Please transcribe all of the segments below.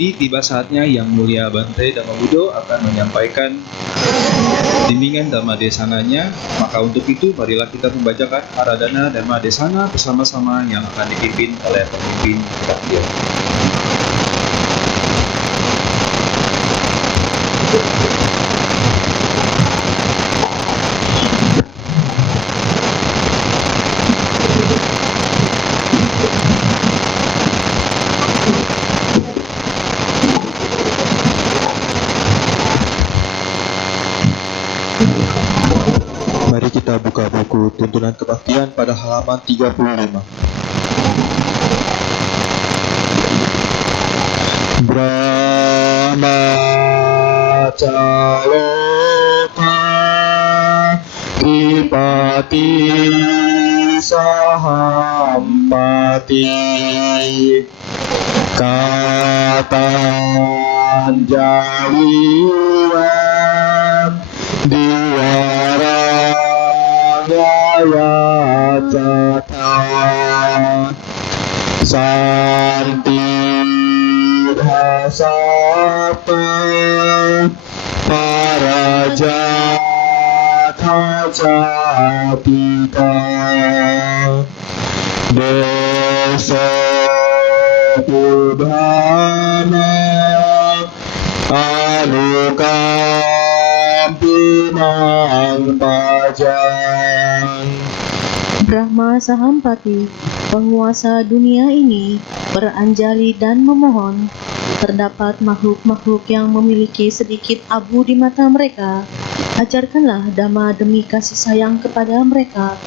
Kini tiba saatnya Yang Mulia Bante Dhammabuddho akan menyampaikan bimbingan Dhamma Desananya. Maka untuk itu marilah kita membacakan Aradhana Dhamma Desana bersama-sama yang akan dipimpin oleh pemimpin beliau. Mari kita buka buku tuntunan kebaktian pada halaman 35. Brahmacaloka Tripati Sahampati Katanjaliwan Diwara Yayacata Santi Dhasapa Parajata Catika Desa Udhana Anukampinang Pajang. Brahma Sahampati, penguasa dunia ini, beranjali dan memohon. Terdapat makhluk-makhluk yang memiliki sedikit abu di mata mereka. Ajarkanlah Dhamma demi kasih sayang kepada mereka.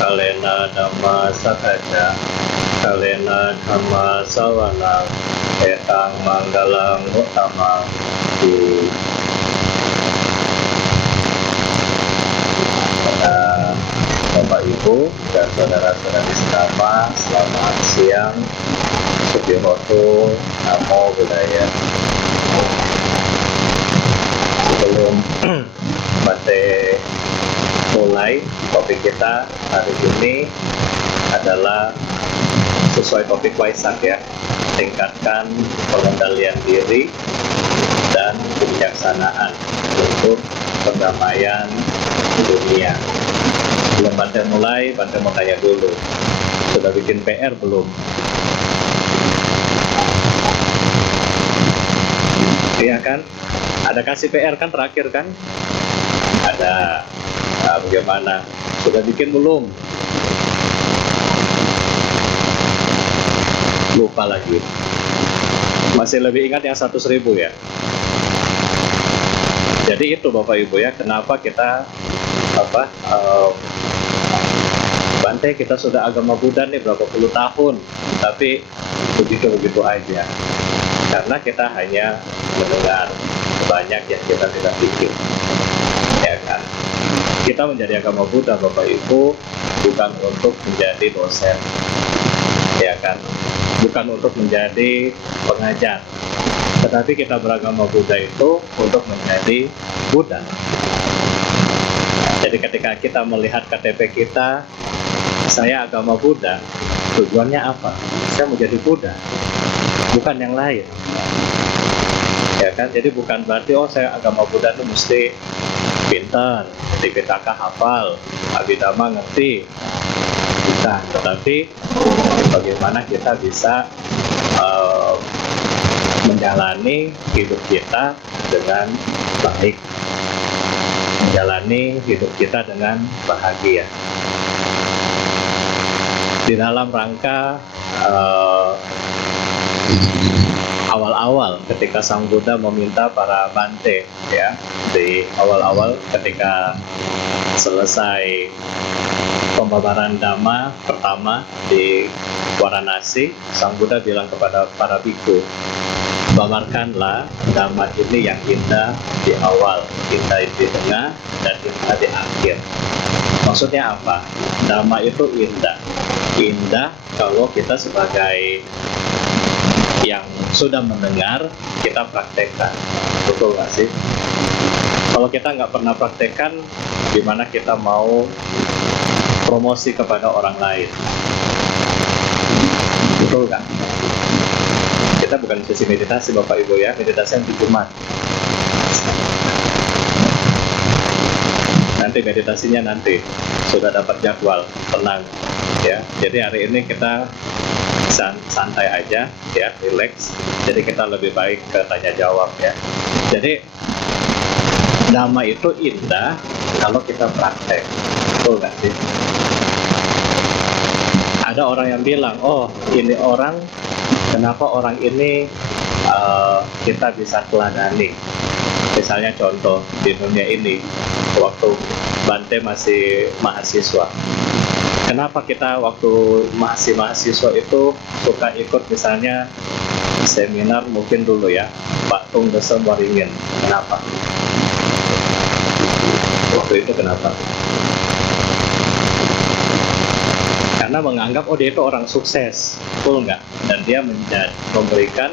Kalena Dhamma Sakhaja, Kalena Dhamma Sawana, Etang Manggalang Utama. Bapak Ibu dan saudara-saudari sekalian, selamat siang. Subihoto, Namo Buddhaya. Sebelum Bante mulai, topik kita hari ini adalah sesuai topik Waisak ya, tingkatkan pengendalian diri dan kebijaksanaan untuk perdamaian dunia. Sebelum Bante mulai, Bante mau tanya dulu, sudah bikin PR belum? Iya kan? Ada kasih PR kan terakhir kan? Ada. Nah, bagaimana? Sudah bikin belum? Lupa lagi. Masih lebih ingat yang 100.000 ya? Jadi itu Bapak Ibu ya, kenapa kita Bante kita sudah agama Buddha nih berapa puluh tahun, tapi begitu-begitu aja. Karena kita hanya mendengar, banyak yang kita tidak pikir, ya kan? Kita menjadi agama Buddha Bapak Ibu bukan untuk menjadi dosen, ya kan? Bukan untuk menjadi pengajar, tetapi kita beragama Buddha itu untuk menjadi Buddha. Jadi ketika kita melihat KTP kita, saya agama Buddha, tujuannya apa? Saya menjadi Buddha, bukan yang lain. Ya kan? Jadi bukan berarti saya agama Buddha itu mesti pintar, Tipitaka hafal, Abhidhamma ngerti. Bisa, tetapi bagaimana kita bisa menjalani hidup kita dengan baik, menjalani hidup kita dengan bahagia. di dalam rangka awal-awal ketika Sang Buddha meminta para bante, ya, di awal-awal ketika selesai pembabaran Dhamma pertama di Varanasi, Sang Buddha bilang kepada para bhikkhu, babarkanlah Dhamma ini yang indah di awal, indah di tengah, dan indah di akhir. Maksudnya apa? Dhamma itu indah. Indah kalau kita sebagai yang sudah mendengar, kita praktekkan. Betul nggak sih? Kalau kita nggak pernah praktekkan, gimana kita mau promosi kepada orang lain? Betul nggak? Kita bukan sesi meditasi Bapak Ibu ya, meditasi yang di Jumat. Nanti meditasinya nanti sudah dapat jadwal, tenang ya. Jadi hari ini kita santai aja ya, relax. Jadi kita lebih baik ke tanya jawab ya. Jadi Dhamma itu indah kalau kita praktek. Betul nggak sih? Ada orang yang bilang, oh ini orang, kenapa orang ini kita bisa teladani. Misalnya contoh di dunia ini, waktu Bante masih mahasiswa, kenapa kita waktu masih mahasiswa itu suka ikut misalnya seminar mungkin dulu ya, Pak Tung Desem Waringin? Kenapa? Waktu itu kenapa? Karena menganggap oh dia itu orang sukses, betul nggak? Dan dia memberikan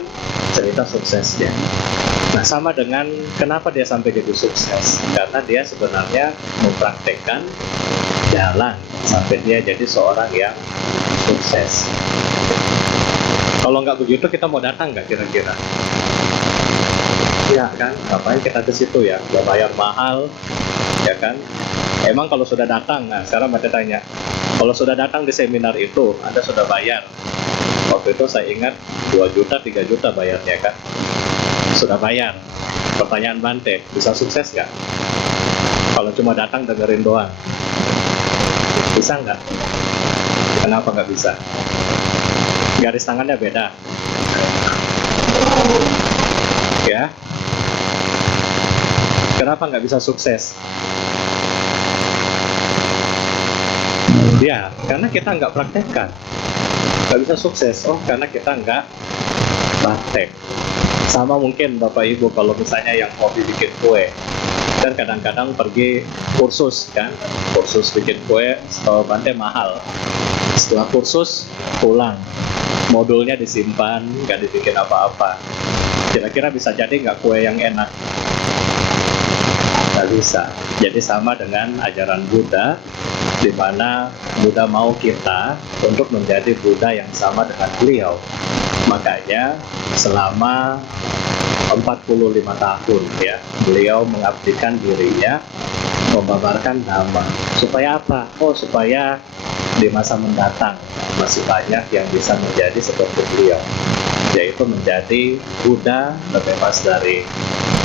cerita suksesnya. Nah sama dengan kenapa dia sampai jadi sukses? Karena dia sebenarnya mempraktekkan jalan sampai dia jadi seorang yang sukses. Kalau nggak begitu kita mau datang nggak kira-kira? Ya kan, ngapain kita ke situ ya? Udah bayar mahal, ya kan? Emang kalau sudah datang, nah sekarang Mbak tanya, kalau sudah datang di seminar itu, Anda sudah bayar. Waktu itu saya ingat 2 juta, 3 juta bayarnya kan? Sudah bayar. Pertanyaan Bante, bisa sukses nggak? Kalau cuma datang dengerin doang, bisa nggak? Kenapa nggak bisa? Garis tangannya beda. Ya. Kenapa nggak bisa sukses? Ya, karena kita nggak praktekkan. Nggak bisa sukses. Oh, karena kita nggak praktek. Sama mungkin Bapak Ibu kalau misalnya yang hobi bikin kue, kan kadang-kadang pergi kursus kan, kursus bikin kue, kalau Bante mahal. Setelah kursus pulang, modulnya disimpan, nggak dibikin apa-apa. Kira-kira bisa jadi nggak kue yang enak? Nggak bisa. Jadi sama dengan ajaran Buddha, di mana Buddha mau kita untuk menjadi Buddha yang sama dengan beliau. Makanya selama 45 tahun ya, beliau mengabdikan dirinya membabarkan Dhamma. Supaya apa? Oh, supaya di masa mendatang masih banyak yang bisa menjadi seperti beliau, yaitu menjadi Buddha, terbebas dari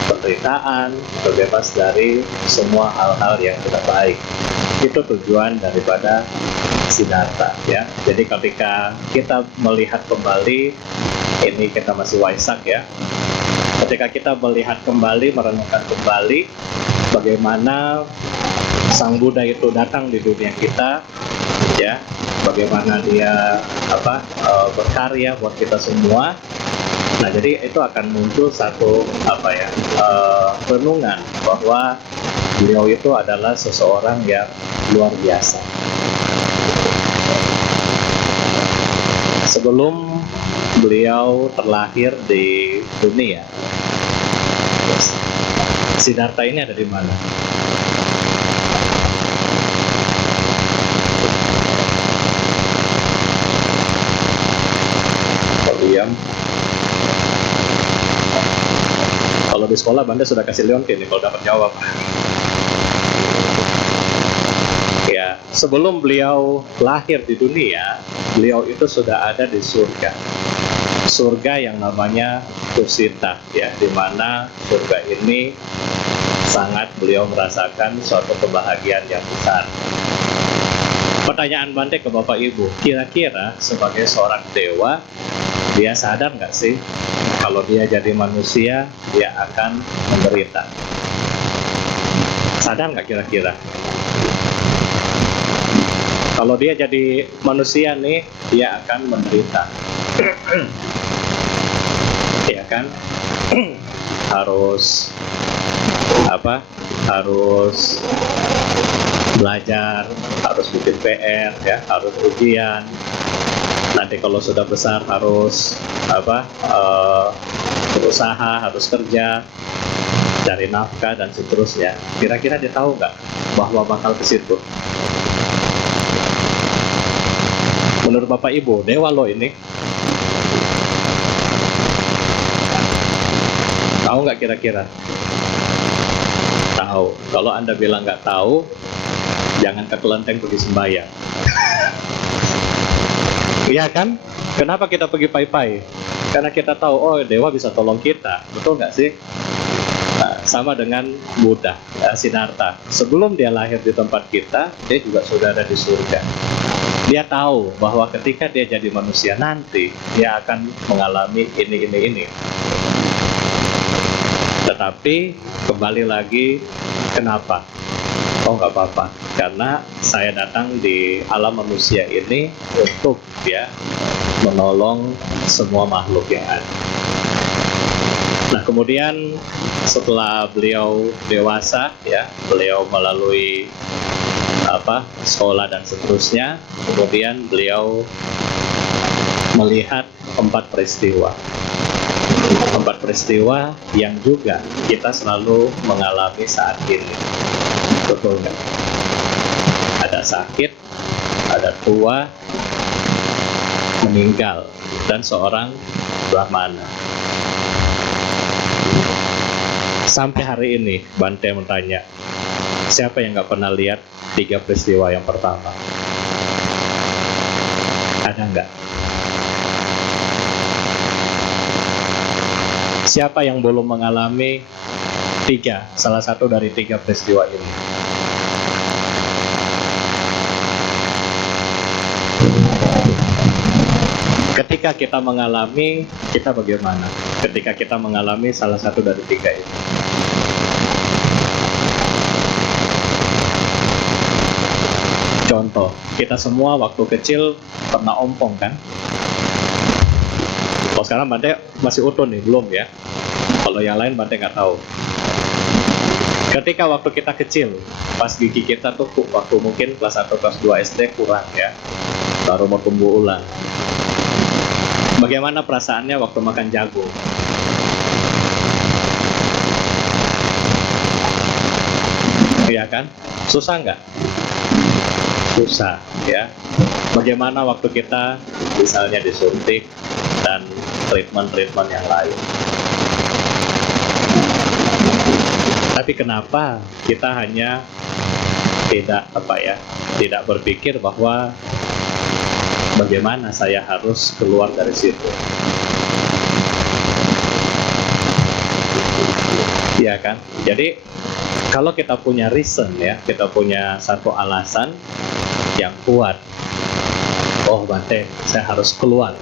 penderitaan, terbebas dari semua hal-hal yang tidak baik. Itu tujuan daripada Siddhartha ya. Jadi ketika kita melihat kembali, ini kita masih Waisak ya, ketika kita melihat kembali, merenungkan kembali bagaimana Sang Buddha itu datang di dunia kita ya, bagaimana dia berkarya buat kita semua. Nah, jadi itu akan muncul satu renungan bahwa beliau itu adalah seseorang yang luar biasa. Sebelum beliau terlahir di dunia, Siddhartha ini ada di mana? Diam. Kalau di sekolah Banda sudah kasih leontin nih kalau dapat jawab. Ya, sebelum beliau lahir di dunia, beliau itu sudah ada di surga. Surga yang namanya Tusita ya, di mana surga ini sangat beliau merasakan suatu kebahagiaan yang besar. Pertanyaan Bante ke Bapak Ibu, kira-kira sebagai seorang dewa, dia sadar nggak sih kalau dia jadi manusia, dia akan menderita? Sadar nggak kira-kira? Kalau dia jadi manusia nih, dia akan menderita. Ya kan? Harus apa? Harus belajar, harus bikin PR, ya, harus ujian. Nanti kalau sudah besar harus berusaha, harus kerja, cari nafkah dan seterusnya. Kira-kira dia tahu nggak bahwa bakal ke situ? Menurut Bapak Ibu, dewa loh ini. Tahu nggak kira-kira? Tahu. Kalau Anda bilang nggak tahu, jangan ke kelenteng pergi sembahyang. Iya kan? Kenapa kita pergi pai-pai? Karena kita tahu, oh dewa bisa tolong kita. Betul nggak sih? Nah, sama dengan Buddha, Siddhartha. Sebelum dia lahir di tempat kita, dia juga sudah ada di surga. Dia tahu bahwa ketika dia jadi manusia nanti, dia akan mengalami ini. Tetapi kembali lagi, kenapa? Oh nggak apa-apa, karena saya datang di alam manusia ini untuk ya menolong semua makhluk yang ada. Nah kemudian setelah beliau dewasa, ya beliau melalui sekolah dan seterusnya, kemudian beliau melihat 4 peristiwa. 4 peristiwa yang juga kita selalu mengalami saat ini. Betul nggak? Ada sakit, ada tua, meninggal, dan seorang brahmana. Sampai hari ini Bante bertanya, siapa yang nggak pernah lihat 3 peristiwa yang pertama? Ada nggak? Siapa yang belum mengalami salah satu dari 3 peristiwa ini? Ketika kita mengalami, kita bagaimana? Ketika kita mengalami salah satu dari 3 ini. Contoh, kita semua waktu kecil pernah ompong kan? Kalau sekarang Bante masih utuh nih, belum ya? Kalau yang lain Bante nggak tahu. Ketika waktu kita kecil, pas gigi kita tuh waktu mungkin kelas 1, kelas 2 SD kurang ya, baru mau tumbuh ulang. Bagaimana perasaannya waktu makan jagung? Iya kan? Susah nggak? Susah ya. Bagaimana waktu kita misalnya disuntik dan treatment yang lain? Tapi kenapa kita hanya tidak berpikir bahwa bagaimana saya harus keluar dari situ? Iya kan? Jadi kalau kita punya reason ya, kita punya satu alasan yang kuat. Oh Bante, saya harus keluar.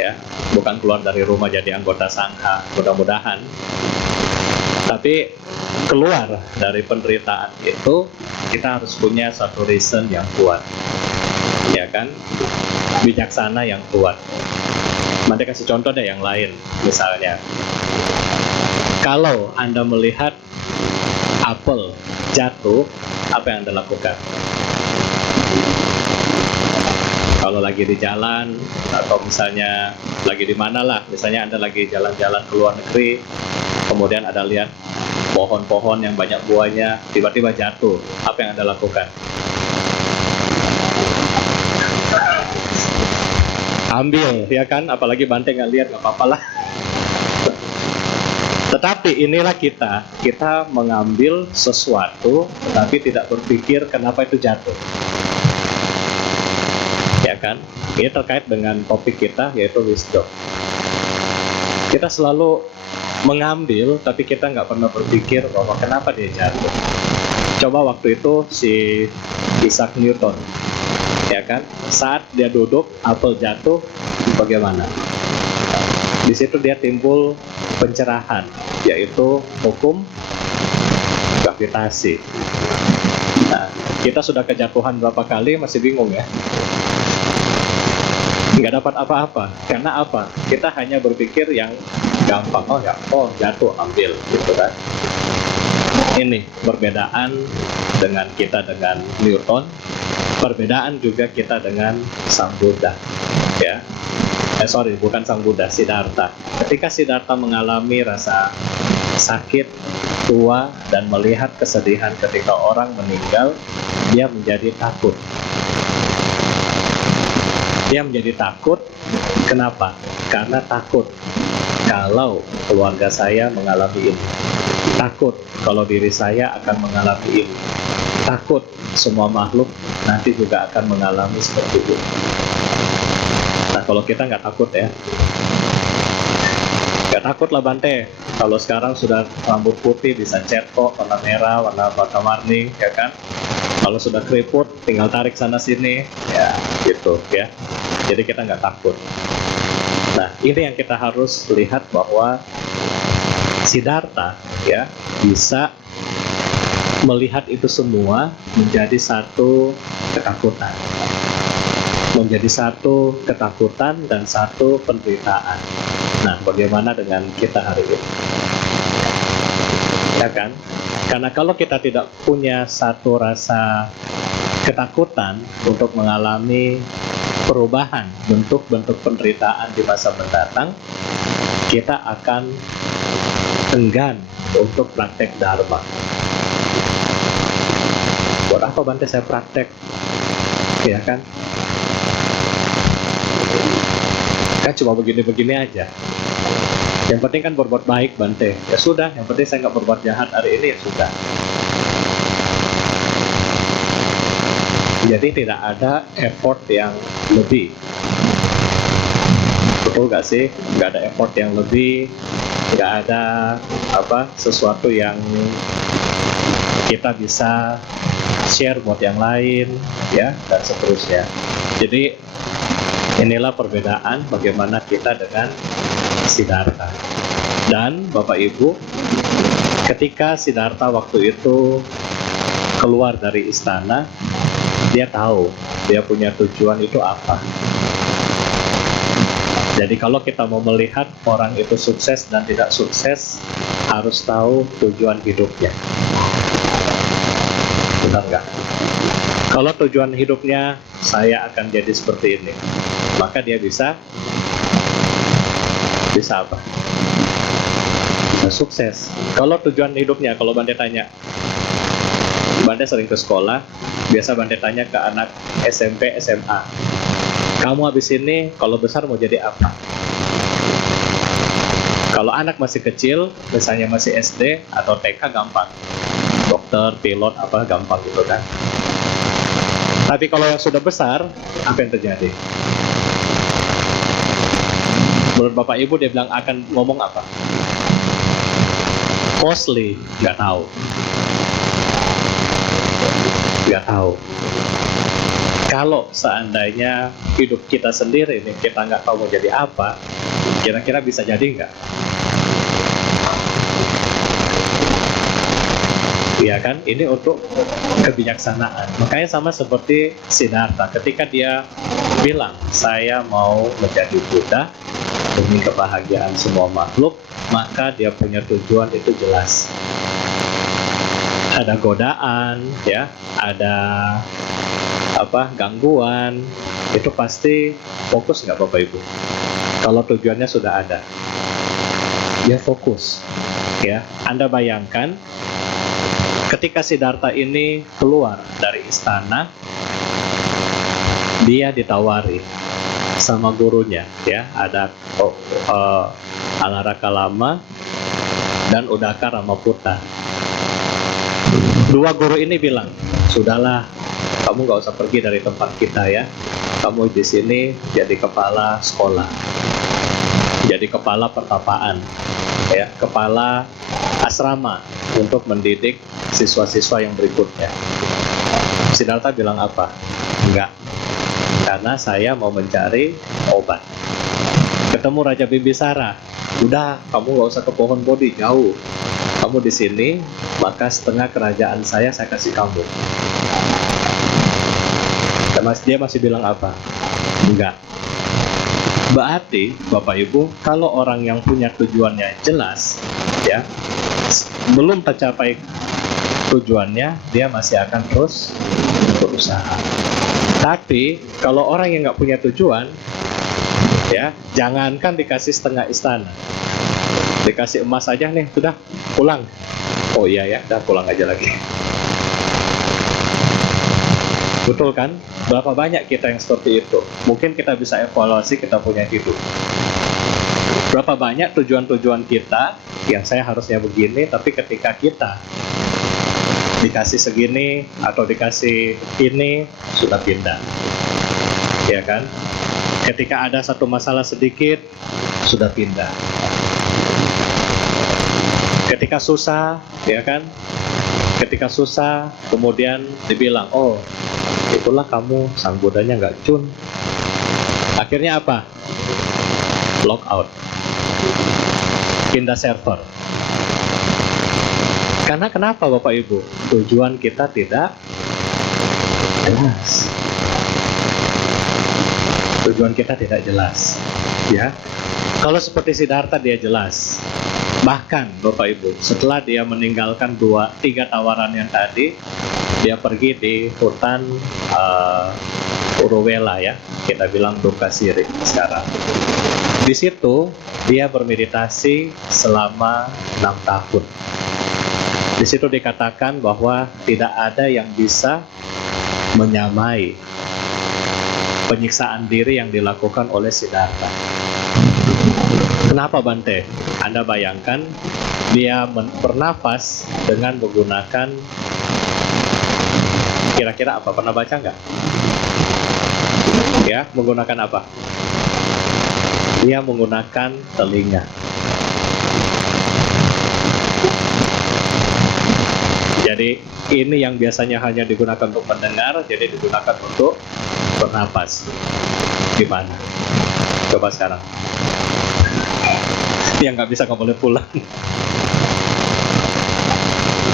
Ya, bukan keluar dari rumah jadi anggota sangha, mudah-mudahan. Tapi keluar dari penderitaan itu, kita harus punya satu reason yang kuat. Ya kan? Bijaksana yang kuat. Bante kasih contoh deh yang lain. Misalnya, kalau Anda melihat apel jatuh, apa yang Anda lakukan? Kalau lagi di jalan, atau misalnya lagi di mana lah, misalnya Anda lagi jalan-jalan ke luar negeri, kemudian Anda lihat pohon-pohon yang banyak buahnya, tiba-tiba jatuh, apa yang Anda lakukan? Ambil, ya kan? Apalagi Bante nggak lihat, nggak apa-apa lah. Tetapi inilah kita mengambil sesuatu, tapi tidak berpikir kenapa itu jatuh. Ya kan? Ini terkait dengan topik kita, yaitu wisdom. Kita selalu mengambil, tapi kita nggak pernah berpikir bahwa kenapa dia jatuh. Coba waktu itu si Isaac Newton, ya kan? Saat dia duduk, apel jatuh, bagaimana? Di situ dia timbul pencerahan, yaitu hukum gravitasi. Nah, kita sudah kejatuhan berapa kali masih bingung ya? Nggak dapat apa-apa. Karena apa? Kita hanya berpikir yang gampang. Oh jatuh, ambil, gitu kan? Ini perbedaan dengan kita dengan Newton, perbedaan juga kita dengan Sang Buddha, ya. Bukan Sang Buddha, Siddhartha. Ketika Siddhartha mengalami rasa sakit, tua, dan melihat kesedihan ketika orang meninggal, dia menjadi takut. Dia menjadi takut. Kenapa? Karena takut kalau keluarga saya mengalami ini. Takut kalau diri saya akan mengalami ini. Takut semua makhluk nanti juga akan mengalami seperti itu. Nah, kalau kita nggak takut ya, nggak takut lah Bante. Kalau sekarang sudah rambut putih bisa cetok, warna merah, warna-warni, ya kan? Kalau sudah keriput tinggal tarik sana sini, ya gitu ya. Jadi kita nggak takut. Nah, ini yang kita harus lihat bahwa Siddhartha ya bisa melihat itu semua menjadi satu ketakutan. Menjadi satu ketakutan dan satu penderitaan. Nah, bagaimana dengan kita hari ini? Ya kan? Karena kalau kita tidak punya satu rasa ketakutan untuk mengalami perubahan bentuk-bentuk penderitaan di masa mendatang, kita akan enggan untuk praktek Dharma. Buat apa Bante saya praktek? Ya kan? Kan cuma begini-begini aja. Yang penting kan berbuat baik Bante. Ya sudah, yang penting saya nggak berbuat jahat hari ini, ya sudah. Jadi tidak ada effort yang lebih. Betul nggak sih? Nggak ada effort yang lebih, nggak ada sesuatu yang kita bisa share buat yang lain, ya, dan seterusnya. Jadi inilah perbedaan bagaimana kita dengan Siddhartha. Dan Bapak Ibu, ketika Siddhartha waktu itu keluar dari istana, dia tahu dia punya tujuan itu apa. Jadi kalau kita mau melihat orang itu sukses dan tidak sukses, harus tahu tujuan hidupnya. Benar nggak? Kalau tujuan hidupnya saya akan jadi seperti ini, maka dia bisa apa? Bisa sukses. Kalau tujuan hidupnya, kalau Bante tanya, Bante sering ke sekolah, biasa Bante tanya ke anak SMP, SMA, kamu habis ini kalau besar mau jadi apa? Kalau anak masih kecil, misalnya masih SD atau TK, gampang. Dokter, pilot, apa gampang gitu kan. Tapi kalau yang sudah besar, apa yang terjadi? Menurut Bapak Ibu dia bilang akan ngomong apa? Mostly nggak tahu. Nggak tahu. Kalau seandainya hidup kita sendiri nih, kita nggak tahu mau jadi apa, kira-kira bisa jadi nggak? Ya kan, ini untuk kebijaksanaan. Makanya sama seperti Siddhartha, ketika dia bilang, saya mau menjadi Buddha demi kebahagiaan semua makhluk, maka dia punya tujuan itu jelas. Ada godaan, ya, ada gangguan, itu pasti fokus nggak Bapak Ibu? Kalau tujuannya sudah ada, dia fokus. Ya, Anda bayangkan ketika Siddhartha ini keluar dari istana, dia ditawari sama gurunya, ya, ada Alaraka Lama dan Udaka Ramaputta. Dua guru ini bilang, sudahlah, kamu nggak usah pergi dari tempat kita ya. Kamu di sini jadi kepala sekolah, jadi kepala pertapaan, ya, kepala asrama untuk mendidik siswa-siswa yang berikutnya. Siddhartha bilang apa? Enggak, karena saya mau mencari obat. Ketemu Raja Bimbisara, udah kamu gak usah ke pohon Bodhi, jauh. Kamu di sini, maka setengah kerajaan saya kasih kamu. Dan dia masih bilang apa? Enggak. Berarti Bapak Ibu, kalau orang yang punya tujuannya jelas, ya, belum tercapai tujuannya, dia masih akan terus berusaha. Tapi kalau orang yang nggak punya tujuan, ya, jangankan dikasih setengah istana, dikasih emas aja nih, sudah pulang. Oh iya ya, udah pulang aja lagi. Betul kan? Berapa banyak kita yang seperti itu? Mungkin kita bisa evaluasi kita punya hidup. Berapa banyak tujuan-tujuan kita yang saya harusnya begini, tapi ketika kita dikasih segini atau dikasih ini, sudah pindah. Ya kan? Ketika ada satu masalah sedikit, sudah pindah. Ketika susah, ya kan? Ketika susah, kemudian dibilang, oh, itulah kamu, sang Budanya nggak cun. Akhirnya apa? Lockout. Pindah server. Karena kenapa Bapak Ibu? Tujuan kita tidak jelas. Tujuan kita tidak jelas. Ya. Kalau seperti Siddhartha dia jelas. Bahkan Bapak Ibu, setelah dia meninggalkan 2-3 tawaran yang tadi, dia pergi di hutan Uruvela, ya, kita bilang Dukasiri sekarang. Di situ dia bermeditasi selama 6 tahun. Di situ dikatakan bahwa tidak ada yang bisa menyamai penyiksaan diri yang dilakukan oleh Siddhartha. Kenapa Bante? Anda bayangkan dia bernafas dengan menggunakan, kira-kira apa? Pernah baca nggak? Ya, menggunakan apa? Dia menggunakan telinga. Jadi ini yang biasanya hanya digunakan untuk mendengar, jadi digunakan untuk bernapas. Gimana? Coba sekarang. Yang nggak bisa nggak boleh pulang.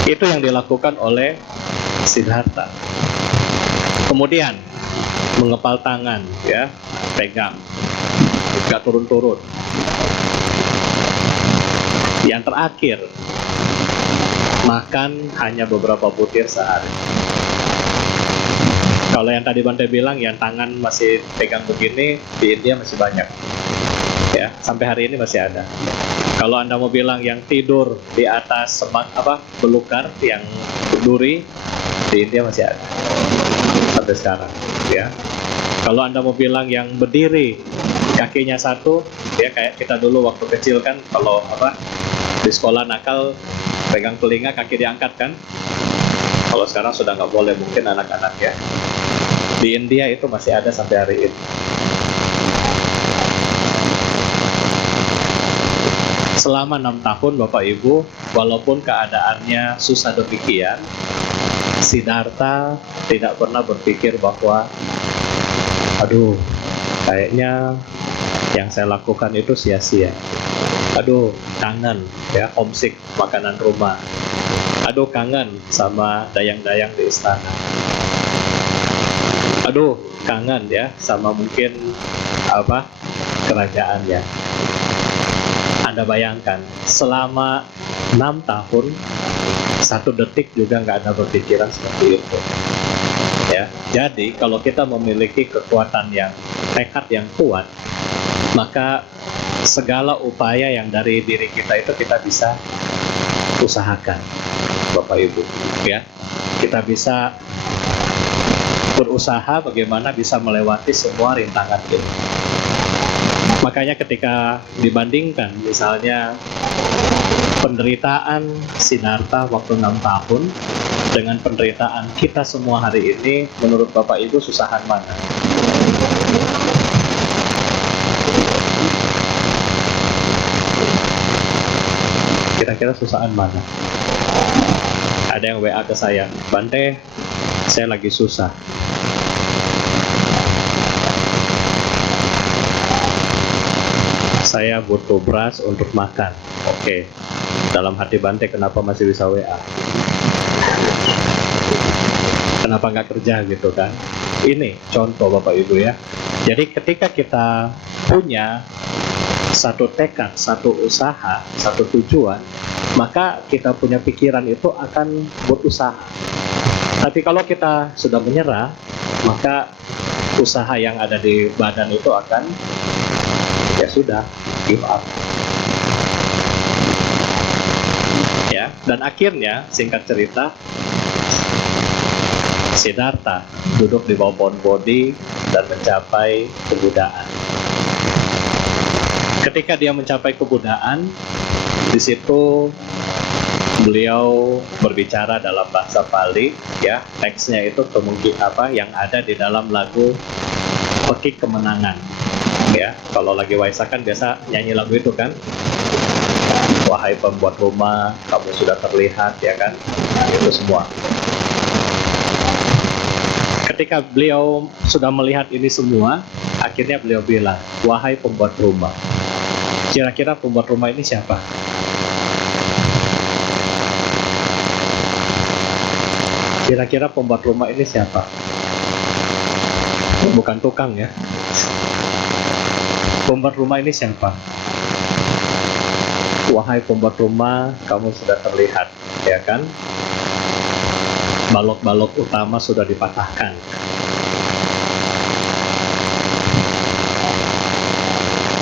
Itu yang dilakukan oleh Siddhartha. Kemudian mengepal tangan, ya, pegang, nggak turun-turun. Yang terakhir, makan hanya beberapa butir sehari. Kalau yang tadi Bante bilang, yang tangan masih pegang begini, di India masih banyak. Ya, sampai hari ini masih ada. Kalau Anda mau bilang yang tidur di atas belukar yang berduri, di India masih ada sampai sekarang, ya. Kalau Anda mau bilang yang berdiri kakinya satu, ya, kayak kita dulu waktu kecil kan, kalau di sekolah nakal pegang telinga, kaki diangkat kan. Kalau sekarang sudah nggak boleh, mungkin anak-anak, ya. Di India itu masih ada sampai hari ini. Selama 6 tahun Bapak Ibu, walaupun keadaannya susah demikian, Siddhartha tidak pernah berpikir bahwa, aduh, kayaknya yang saya lakukan itu sia-sia. Aduh, kangen, ya, homesick makanan rumah. Aduh, kangen sama dayang-dayang di istana. Aduh, kangen, ya, sama mungkin kerajaannya. Anda bayangkan, selama 6 tahun, 1 detik juga nggak ada berpikiran seperti itu. Ya, jadi kalau kita memiliki kekuatan yang tekad yang kuat, maka segala upaya yang dari diri kita itu kita bisa usahakan, Bapak Ibu. Ya, kita bisa berusaha bagaimana bisa melewati semua rintangan ini. Makanya ketika dibandingkan misalnya penderitaan Siddhartha waktu 6 tahun dengan penderitaan kita semua hari ini, menurut Bapak Ibu susahan mana? Kira-kira susahan mana? Ada yang WA ke saya, Bante, saya lagi susah. Saya butuh beras untuk makan. Oke. Dalam hati Bante, kenapa masih bisa WA? Kenapa nggak kerja gitu kan? Ini contoh Bapak Ibu ya. Jadi ketika kita punya satu tekad, satu usaha, satu tujuan, maka kita punya pikiran itu akan berusaha. Tapi kalau kita sudah menyerah, maka usaha yang ada di badan itu akan, ya sudah, give up. Ya, dan akhirnya singkat cerita, Siddhartha duduk di bawah pohon Bodhi dan mencapai kebudaan. Ketika dia mencapai kebudaan, di situ beliau berbicara dalam bahasa Pali, ya, teksnya itu kemungkinan apa yang ada di dalam lagu Pekik Kemenangan. Ya, kalau lagi Waisak kan biasa nyanyi lagu itu kan. Wahai pembuat rumah, kamu sudah terlihat, ya kan? Itu semua. Ketika beliau sudah melihat ini semua, akhirnya beliau bilang, wahai pembuat rumah. Kira-kira pembuat rumah ini siapa? Kira-kira pembuat rumah ini siapa? Bukan tukang ya. Pembuat rumah ini siapa? Wahai pembuat rumah, kamu sudah terlihat, ya kan? Balok-balok utama sudah dipatahkan.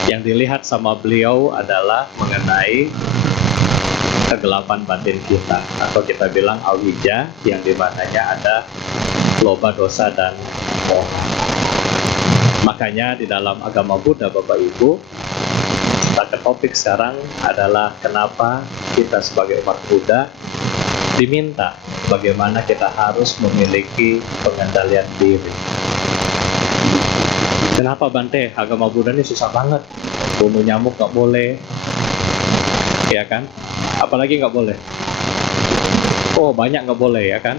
Yang dilihat sama beliau adalah mengenai kegelapan batin kita, atau kita bilang awija, yang dimananya ada loba, dosa, dan moha. Makanya di dalam agama Buddha, Bapak Ibu, topik sekarang adalah kenapa kita sebagai umat Buddha diminta bagaimana kita harus memiliki pengendalian diri. Kenapa Bante? Agama Buddha ini susah banget. Bunuh nyamuk nggak boleh, ya kan? Apalagi nggak boleh? Oh, banyak nggak boleh, ya kan?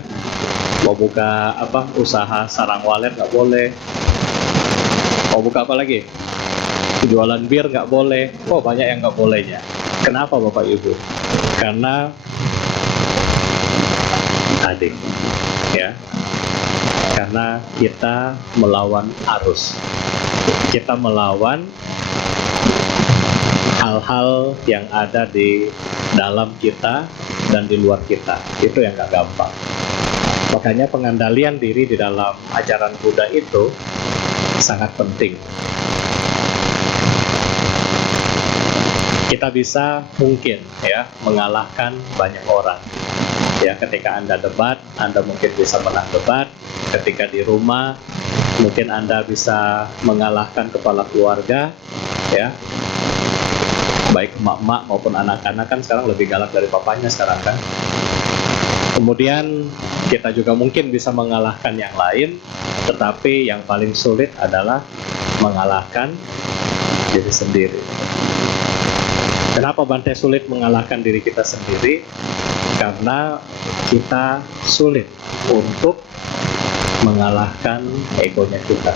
Mau buka apa? Usaha sarang walet nggak boleh. Mau buka apa lagi? Jualan bir nggak boleh. Oh, banyak yang nggak bolehnya. Kenapa Bapak Ibu? Karena tadi, ya, karena kita melawan arus, kita melawan hal-hal yang ada di dalam kita dan di luar kita. Itu yang gak gampang. Makanya pengendalian diri di dalam ajaran Buddha itu sangat penting. Kita bisa mungkin ya mengalahkan banyak orang. Ya, ketika Anda debat, Anda mungkin bisa menang debat. Ketika di rumah, mungkin Anda bisa mengalahkan kepala keluarga, ya. Baik emak-emak maupun anak-anak kan sekarang lebih galak dari papanya sekarang kan. Kemudian kita juga mungkin bisa mengalahkan yang lain, tetapi yang paling sulit adalah mengalahkan diri sendiri. Kenapa Bante sulit mengalahkan diri kita sendiri? Karena kita sulit untuk mengalahkan egonya kita.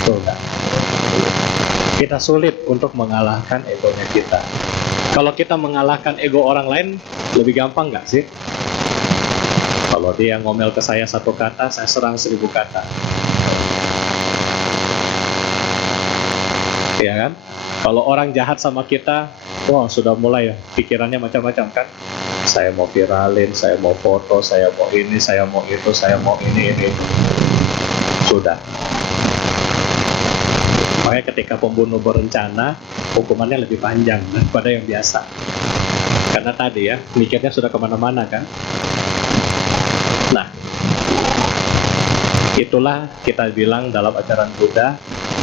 Betul kan? Kita sulit untuk mengalahkan egonya kita. Kalau kita mengalahkan ego orang lain, lebih gampang nggak sih? Kalau dia ngomel ke saya 1 kata, saya serang 1000 kata. Ya kan? Kalau orang jahat sama kita, wah sudah mulai ya, pikirannya macam-macam kan. Saya mau viralin, saya mau foto, saya mau ini, saya mau itu, saya mau ini. Sudah. Makanya ketika pembunuh berencana, hukumannya lebih panjang daripada yang biasa. Karena tadi ya, mikirnya sudah kemana-mana kan. Nah, itulah kita bilang dalam ajaran Buddha,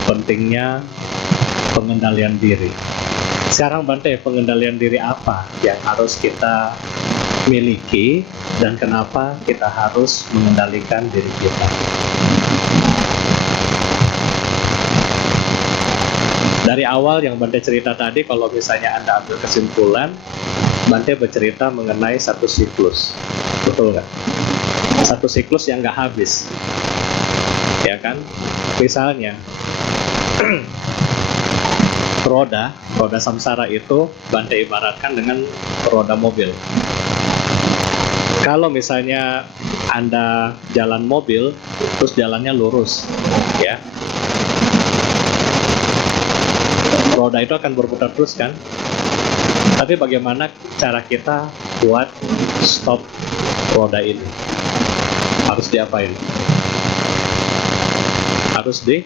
pentingnya pengendalian diri. Sekarang Bante, pengendalian diri apa yang harus kita miliki dan kenapa kita harus mengendalikan diri kita? Dari awal yang Bante cerita tadi, kalau misalnya Anda ambil kesimpulan Bante bercerita mengenai satu siklus, betul nggak? Satu siklus yang nggak habis, ya kan? Misalnya roda samsara itu Bante ibaratkan dengan roda mobil. Kalau misalnya Anda jalan mobil, terus jalannya lurus, ya, roda itu akan berputar terus kan? Tapi bagaimana cara kita buat stop roda ini? Harus diapain? Harus di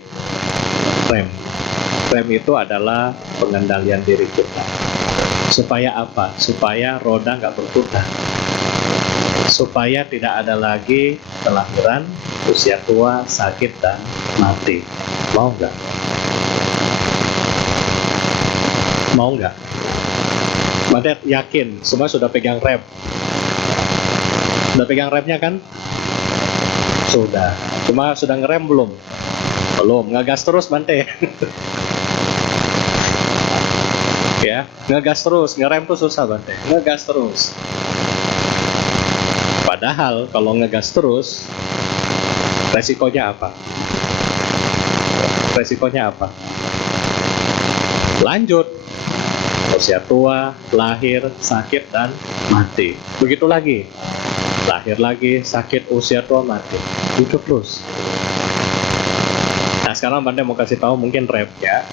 rem. Rem itu adalah pengendalian diri kita. Supaya apa? Supaya roda nggak berputar. Supaya tidak ada lagi kelahiran, usia tua, sakit, dan mati. Mau nggak? Mau nggak? Bante yakin semua sudah pegang rem. Sudah pegang remnya kan? Sudah. Cuma sudah ngerem belum? Belum. Ngegas terus Bante. Ya, ngegas terus. Ngerem tuh susah Bante. Ngegas terus. Padahal kalau ngegas terus, resikonya apa? Resikonya apa? Lanjut. Usia tua, lahir, sakit, dan mati. Begitu lagi. Lahir lagi, sakit, usia tua, mati. Itu terus. Nah, sekarang Bante mau kasih tahu mungkin rapnya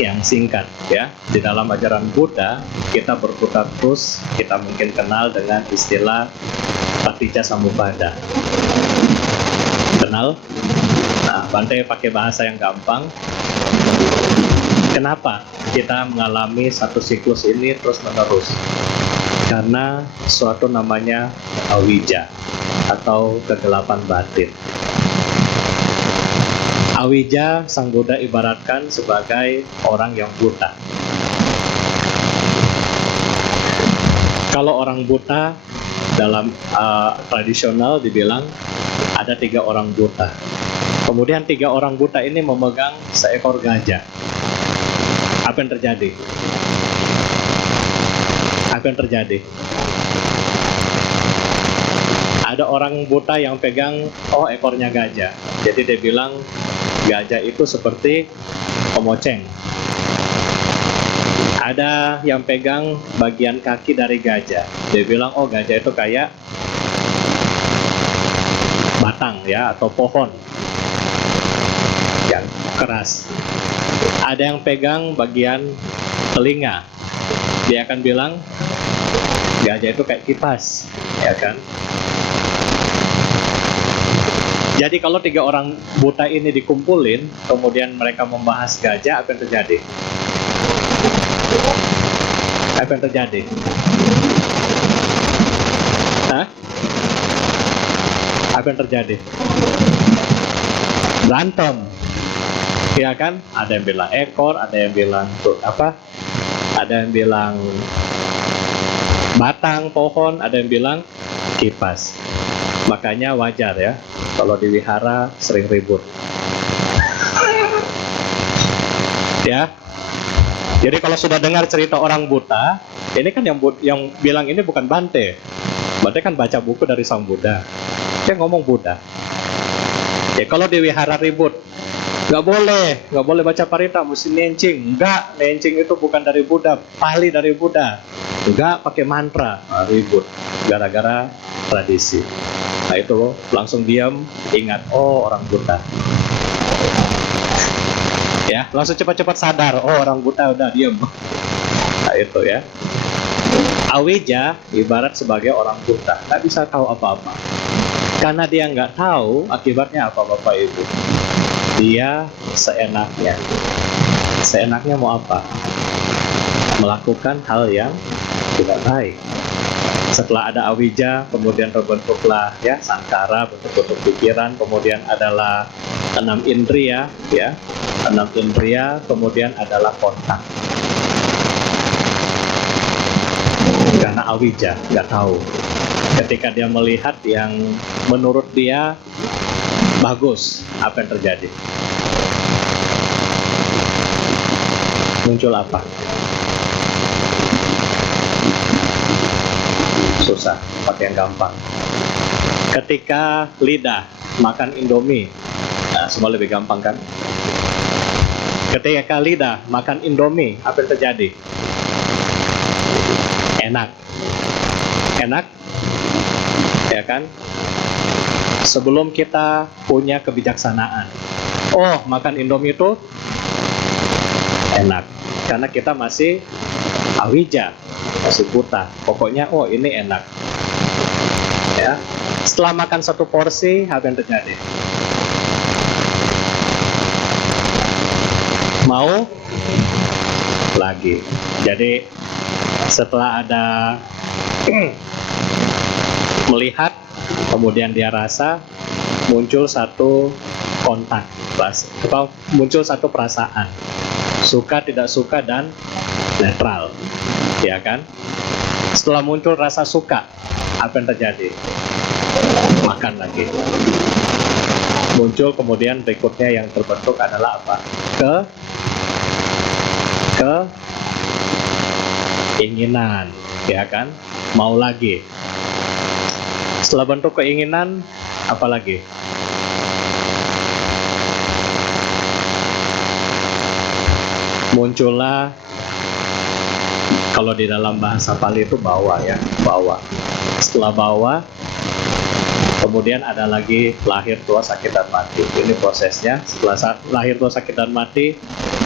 yang singkat, ya. Di dalam ajaran Buddha, kita berputar terus, kita mungkin kenal dengan istilah Paticca Samuppada. Kenal? Nah, Bante pakai bahasa yang gampang. Kenapa kita mengalami satu siklus ini terus-menerus? Karena suatu namanya awija atau kegelapan batin. Awija Sang Buddha ibaratkan sebagai orang yang buta. Kalau orang buta dalam tradisional dibilang ada 3 orang buta. Kemudian 3 orang buta ini memegang seekor gajah. Apa yang terjadi? Apa yang terjadi? Ada orang buta yang pegang, ekornya gajah. Jadi dia bilang, gajah itu seperti pemoceng. Ada yang pegang bagian kaki dari gajah. Dia bilang, gajah itu kayak batang ya, atau pohon yang keras. Ada yang pegang bagian telinga. Dia akan bilang, gajah itu kayak kipas, ya kan? Jadi kalau 3 orang buta ini dikumpulin, kemudian mereka membahas gajah, apa yang terjadi? Apa yang terjadi? Hah? Apa yang terjadi? Berantem, ya kan? Ada yang bilang ekor, ada yang bilang ada yang bilang batang pohon, ada yang bilang kipas. Makanya wajar ya kalau di wihara sering ribut. Ya. Jadi kalau sudah dengar cerita orang buta, ini kan yang bilang ini bukan Bante. Bante kan baca buku dari Sang Buddha. Dia ngomong Buddha. Ya kalau di wihara ribut, nggak boleh baca parita, mesti nencing. Enggak, nencing itu bukan dari Buddha, Pali dari Buddha. Enggak, pakai mantra. Ribut gara-gara tradisi. Nah itu langsung diam, ingat, orang buta. Ya, langsung cepat-cepat sadar, orang buta, udah diam. Nah itu ya. Awija ibarat sebagai orang buta, nggak bisa tahu apa-apa. Karena dia nggak tahu akibatnya apa Bapak Ibu. Dia seenaknya. Seenaknya mau apa? Melakukan hal yang tidak baik. Setelah ada awija, kemudian terbentuklah ya sankara, bentuk-bentuk pikiran, kemudian adalah 6 indriya, ya 6 indriya, kemudian adalah kontak. Karena awija nggak tahu. Ketika dia melihat yang menurut dia bagus, apa yang terjadi? Muncul apa? susah, pakai yang gampang. Ketika lidah makan Indomie, nah, semua lebih gampang kan? Ketika lidah makan Indomie, apa yang terjadi? Enak. Enak? Ya kan? Sebelum kita punya kebijaksanaan, oh makan Indomie itu enak. Karena kita masih awija, masih buta. Pokoknya, oh ini enak. Ya. Setelah makan satu porsi, apa yang terjadi? Mau lagi. Jadi setelah ada melihat, kemudian dia rasa, muncul satu kontak, muncul satu perasaan, suka tidak suka dan netral, ya kan? Setelah muncul rasa suka, apa yang terjadi? Makan lagi. Muncul kemudian berikutnya yang terbentuk adalah apa? Keinginan, ya kan? Mau lagi. Setelah bentuk keinginan, apa lagi? Muncullah, kalau di dalam bahasa Pali itu bawa, ya, bawa. Setelah bawa, kemudian ada lagi lahir, tua, sakit, dan mati. Ini prosesnya. Setelah lahir, tua, sakit, dan mati,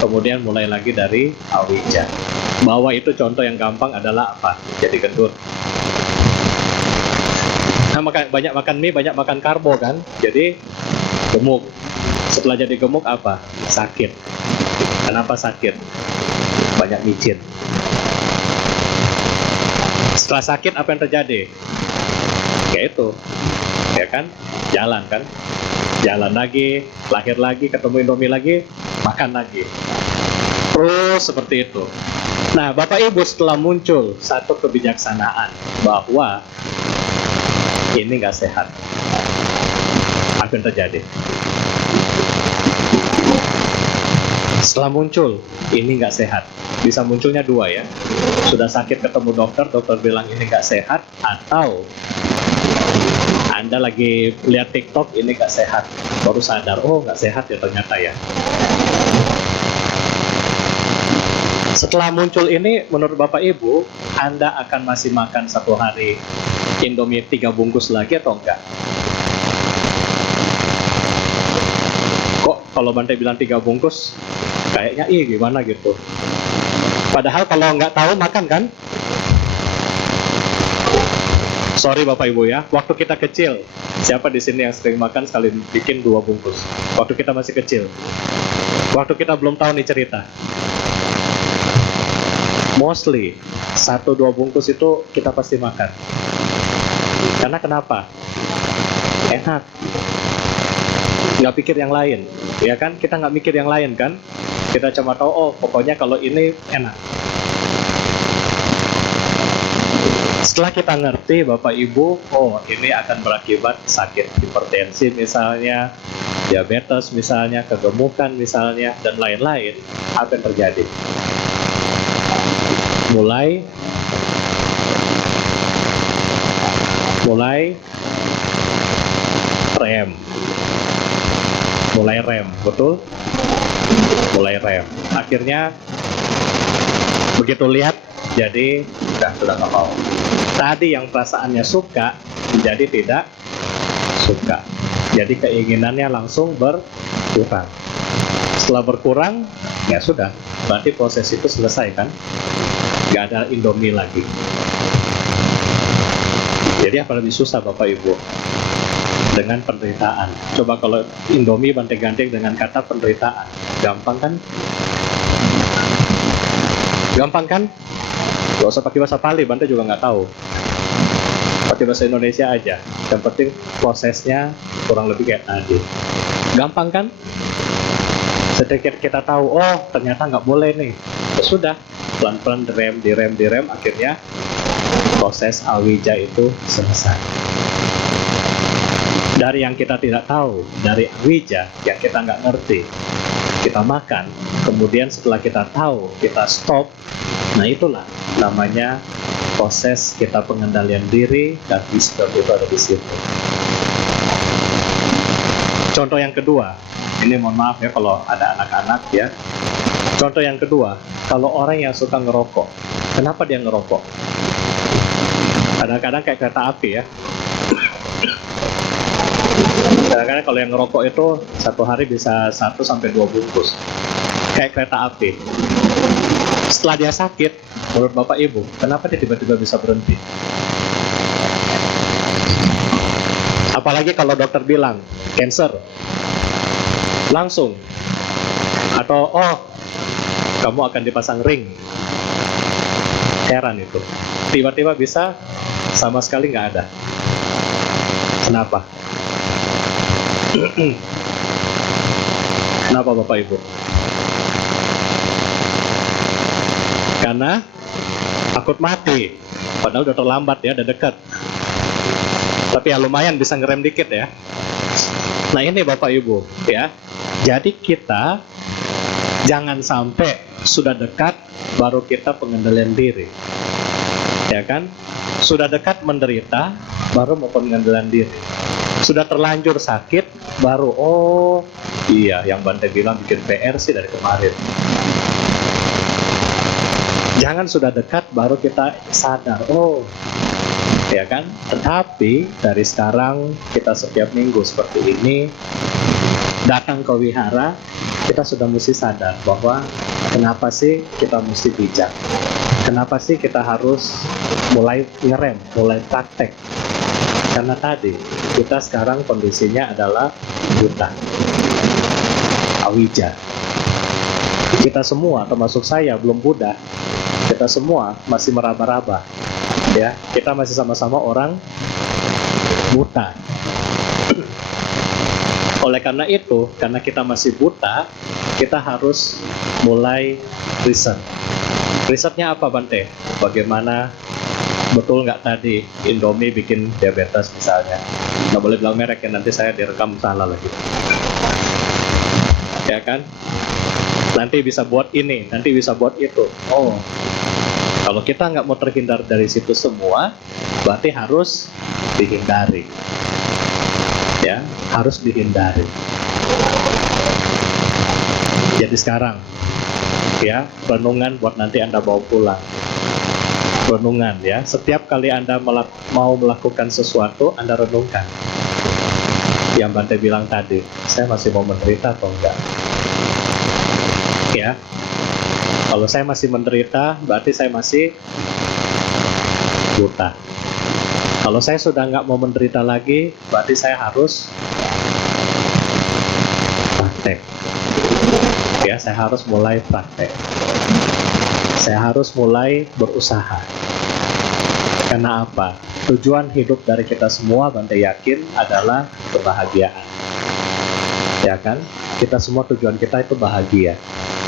kemudian mulai lagi dari awija. Bawa itu contoh yang gampang adalah apa? Jadi gendut. Nah, banyak makan mie, banyak makan karbo kan? Jadi gemuk. Setelah jadi gemuk apa? Sakit. Kenapa sakit? Banyak micin. Setelah sakit apa yang terjadi? Ya itu, ya kan? Jalan kan? Jalan lagi, lahir lagi, ketemu Indomie lagi, makan lagi. Terus seperti itu. Nah, Bapak Ibu, setelah muncul satu kebijaksanaan bahwa ini nggak sehat, apa yang terjadi? Setelah muncul, ini nggak sehat. Bisa munculnya dua, ya. Sudah sakit ketemu dokter, dokter bilang ini nggak sehat, atau Anda lagi lihat TikTok, ini nggak sehat, baru sadar, oh nggak sehat ya ternyata ya. Setelah muncul ini, menurut Bapak Ibu, Anda akan masih makan satu hari Indomie 3 bungkus lagi atau enggak? Kok kalau Bante bilang 3 bungkus, kayaknya gimana gitu. Padahal kalau nggak tahu makan kan? Sorry Bapak Ibu ya, waktu kita kecil, siapa di sini yang sering makan sekali bikin 2 bungkus? Waktu kita masih kecil, waktu kita belum tahu nih cerita. Mostly 1-2 bungkus itu kita pasti makan. Karena kenapa? Enak. Nggak pikir yang lain, ya kan? Kita nggak mikir yang lain kan? Kita cuma tahu, oh pokoknya kalau ini enak. Setelah kita ngerti Bapak Ibu, oh ini akan berakibat sakit hipertensi misalnya, diabetes misalnya, kegemukan misalnya, dan lain-lain, apa yang terjadi? Mulai rem, betul? Mulai rem. Akhirnya begitu lihat, jadi sudah nggak mau. Tadi yang perasaannya suka, jadi tidak suka. Jadi keinginannya langsung berkurang. Setelah berkurang, ya sudah. Berarti proses itu selesai kan? Nggak ada Indomie lagi. Jadi apa lebih susah Bapak Ibu? Dengan penderitaan. Coba kalau Indomie Bante gandeng dengan kata penderitaan, gampang kan? Gampang kan? Gak usah pakai bahasa Pali, Bante juga nggak tahu. Pakai bahasa Indonesia aja. Yang penting prosesnya kurang lebih kayak tadi. Gampang kan? Sedikit kita tahu, oh ternyata nggak boleh nih. Ya sudah, pelan-pelan direm, akhirnya proses awija itu selesai. Dari yang kita tidak tahu, dari awija yang kita nggak ngerti, kita makan, kemudian setelah kita tahu, kita stop. Nah itulah namanya proses kita pengendalian diri dan wisdom itu ada di situ. Contoh yang kedua, ini mohon maaf ya kalau ada anak-anak ya. Contoh yang kedua, kalau orang yang suka ngerokok, kenapa dia ngerokok? Kadang-kadang kayak kereta api ya. Kadang-kadang kalau yang ngerokok itu satu hari bisa 1-2 bungkus. Kayak kereta api. Setelah dia sakit, menurut Bapak Ibu, kenapa dia tiba-tiba bisa berhenti? Apalagi kalau dokter bilang, cancer. Langsung. Atau, kamu akan dipasang ring. Heran itu. Tiba-tiba bisa, sama sekali nggak ada. Kenapa? Kenapa Bapak Ibu? Karena takut mati. Padahal udah terlambat ya, udah dekat. Tapi ya lumayan bisa ngerem dikit ya. Nah ini Bapak Ibu ya. Jadi kita jangan sampai sudah dekat baru kita pengendalian diri. Ya kan? Sudah dekat menderita baru mau pengendalian diri. Sudah terlanjur sakit baru iya yang Bante bilang bikin PR sih dari kemarin. Jangan sudah dekat baru kita sadar. Ya kan? Tetapi dari sekarang kita setiap minggu seperti ini datang ke wihara, kita sudah mesti sadar bahwa kenapa sih kita mesti bijak? Kenapa sih kita harus mulai ngerem, mulai praktek? Karena tadi kita sekarang kondisinya adalah buta, awija. Kita semua, termasuk saya, belum Buddha. Kita semua masih meraba-raba. Ya, kita masih sama-sama orang buta. Oleh karena itu, karena kita masih buta, kita harus mulai riset. Risetnya apa Bante? Bagaimana betul nggak tadi Indomie bikin diabetes misalnya? Nggak boleh bilang merek ya, nanti saya direkam salah lagi. Ya kan? Nanti bisa buat ini, nanti bisa buat itu. Kalau kita nggak mau terhindar dari situ semua, berarti harus dihindari. Ya, harus dihindari. Jadi sekarang, ya, renungan buat nanti Anda bawa pulang. Renungan ya, setiap kali Anda mau melakukan sesuatu, Anda renungkan. Yang Bante bilang tadi, saya masih mau menderita atau enggak? Ya. Kalau saya masih menderita, berarti saya masih buta. Kalau saya sudah nggak mau menderita lagi, berarti saya harus praktek. Ya, saya harus mulai praktek. Saya harus mulai berusaha. Karena apa? Tujuan hidup dari kita semua, Bante yakin, adalah kebahagiaan. Ya kan? Kita semua tujuan kita itu bahagia.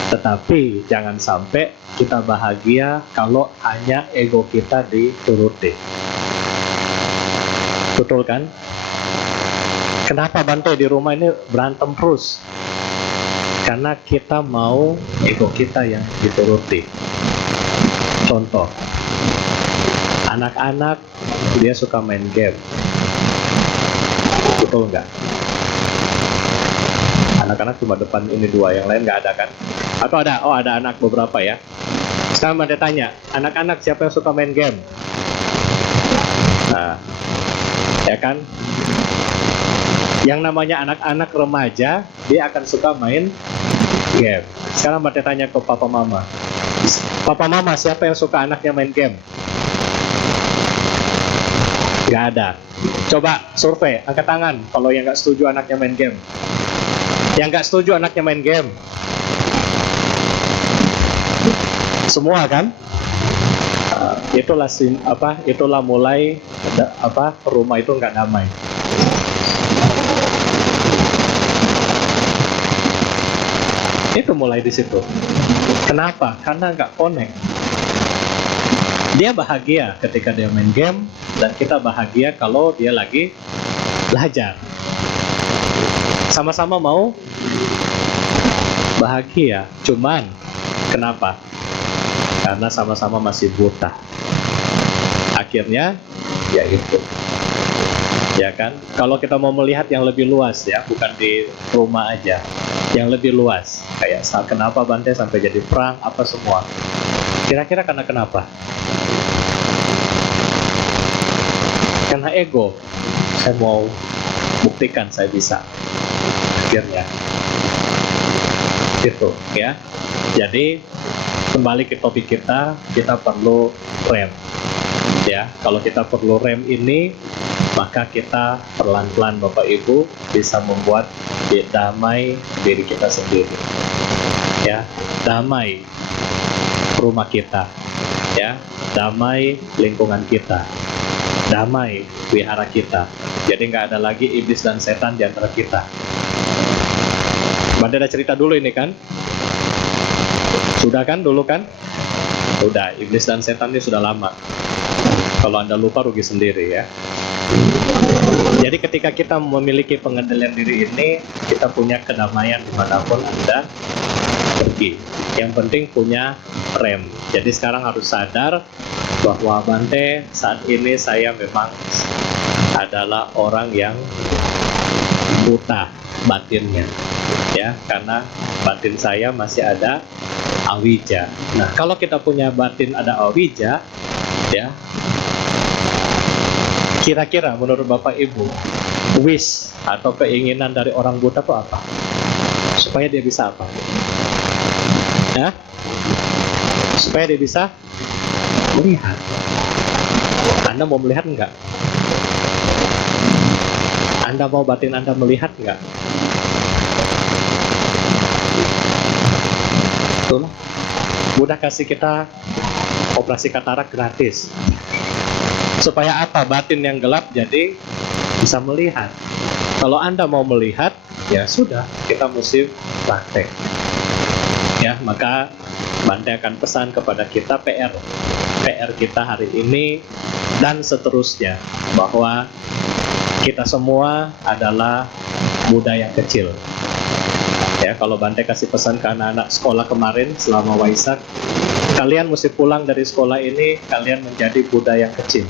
Tetapi jangan sampai kita bahagia kalau hanya ego kita dituruti. Betul kan? Kenapa Bante di rumah ini berantem terus? Karena kita mau ego kita yang dituruti. Contoh, anak-anak dia suka main game. Betul nggak? Anak-anak cuma depan ini dua, yang lain nggak ada kan? Atau ada? Ada anak beberapa ya. Sekarang Bante tanya, anak-anak siapa yang suka main game? Nah, ya kan? Yang namanya anak-anak remaja, dia akan suka main game. Sekarang Bante tanya ke papa mama, papa mama siapa yang suka anaknya main game? Nggak ada. Coba survei, angkat tangan kalau yang nggak setuju anaknya main game. Yang nggak setuju anaknya main game. Semua kan? Itulah mulai rumah itu nggak damai. Itu mulai di situ. Kenapa? Karena nggak connect. Dia bahagia ketika dia main game, dan kita bahagia kalau dia lagi belajar. Sama-sama mau bahagia, cuman kenapa? Karena sama-sama masih buta. akhirnya yaitu, ya kan? Kalau kita mau melihat yang lebih luas ya, bukan di rumah aja, yang lebih luas, kayak kenapa Bante sampai jadi perang apa semua, kira-kira karena kenapa? Karena ego. Saya mau buktikan saya bisa, akhirnya gitu ya. Jadi kembali ke topik kita perlu rem ya. Kalau kita perlu rem ini, maka kita pelan-pelan Bapak Ibu bisa membuat damai diri kita sendiri ya, damai rumah kita ya, damai lingkungan kita, damai wihara kita. Jadi nggak ada lagi iblis dan setan di antara kita. Bante ada cerita dulu ini kan? Sudah kan dulu kan? Sudah, iblis dan setan ini sudah lama. Kalau Anda lupa rugi sendiri ya. Jadi ketika kita memiliki pengendalian diri ini, kita punya kedamaian dimanapun Anda pergi. Yang penting punya rem. Jadi sekarang harus sadar bahwa Bante saat ini saya memang adalah orang yang buta batinnya ya, karena batin saya masih ada awija. Nah, kalau kita punya batin ada awija ya, kira-kira menurut Bapak Ibu, wish atau keinginan dari orang buta itu apa? Supaya dia bisa apa? Ya? Supaya dia bisa melihat. Anda mau melihat enggak? Anda mau batin Anda melihat enggak? Betul. Buddha kasih kita operasi katarak gratis. Supaya apa? Batin yang gelap jadi bisa melihat. Kalau Anda mau melihat, ya sudah, kita mesti praktek. Ya, maka Bante akan pesan kepada kita PR kita hari ini dan seterusnya, bahwa kita semua adalah Buddha yang kecil. Ya, kalau Bante kasih pesan ke anak-anak sekolah kemarin selama Waisak, kalian mesti pulang dari sekolah ini, kalian menjadi Buddha yang kecil.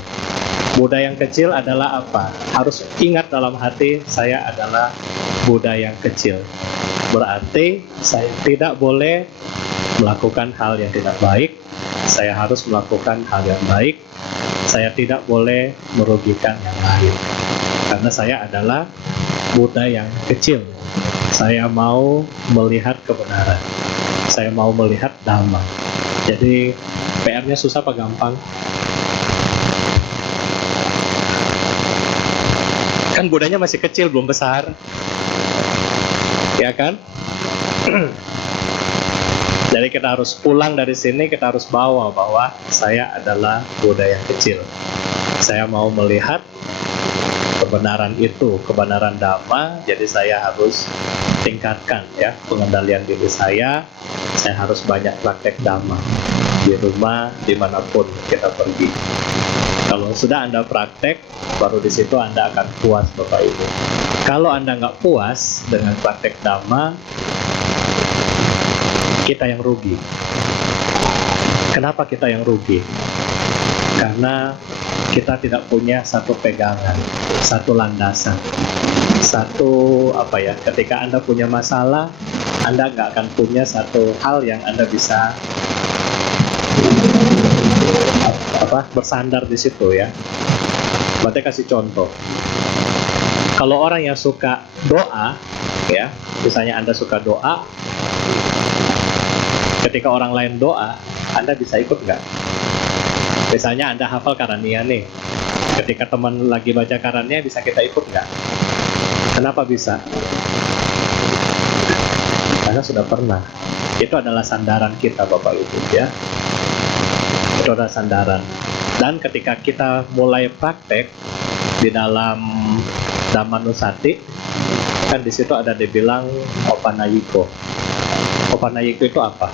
Buddha yang kecil adalah apa? Harus ingat dalam hati, saya adalah Buddha yang kecil. Berarti saya tidak boleh melakukan hal yang tidak baik, saya harus melakukan hal yang baik, saya tidak boleh merugikan yang lain. Karena saya adalah Buddha yang kecil. Saya mau melihat kebenaran. Saya mau melihat Dhamma. Jadi PR-nya susah apa gampang? Kan Buddhanya masih kecil, belum besar. Ya kan? Jadi kita harus pulang dari sini, kita harus bawa bahwa saya adalah Buddha yang kecil. Saya mau melihat kebenaran itu, kebenaran Dhamma. Jadi saya harus tingkatkan ya pengendalian diri saya. Saya harus banyak praktek Dhamma di rumah, dimanapun kita pergi. Kalau sudah Anda praktek, baru di situ Anda akan puas Bapak Ibu. Kalau Anda nggak puas dengan praktek Dhamma, kita yang rugi. Kenapa kita yang rugi? Karena kita tidak punya satu pegangan, satu landasan, satu ketika Anda punya masalah, Anda nggak akan punya satu hal yang Anda bisa bersandar di situ ya. Berarti kasih contoh. Kalau orang yang suka doa, ya, misalnya Anda suka doa, ketika orang lain doa, Anda bisa ikut nggak? Misalnya Anda hafal Karania nih, ketika teman lagi baca Karania, bisa kita ikut nggak? Kenapa bisa? Karena sudah pernah. Itu adalah sandaran kita Bapak Ibu ya. Itu adalah sandaran. Dan ketika kita mulai praktek di dalam Dhammanusati, kan di situ ada dibilang Opanayiko. Opanayiko itu apa?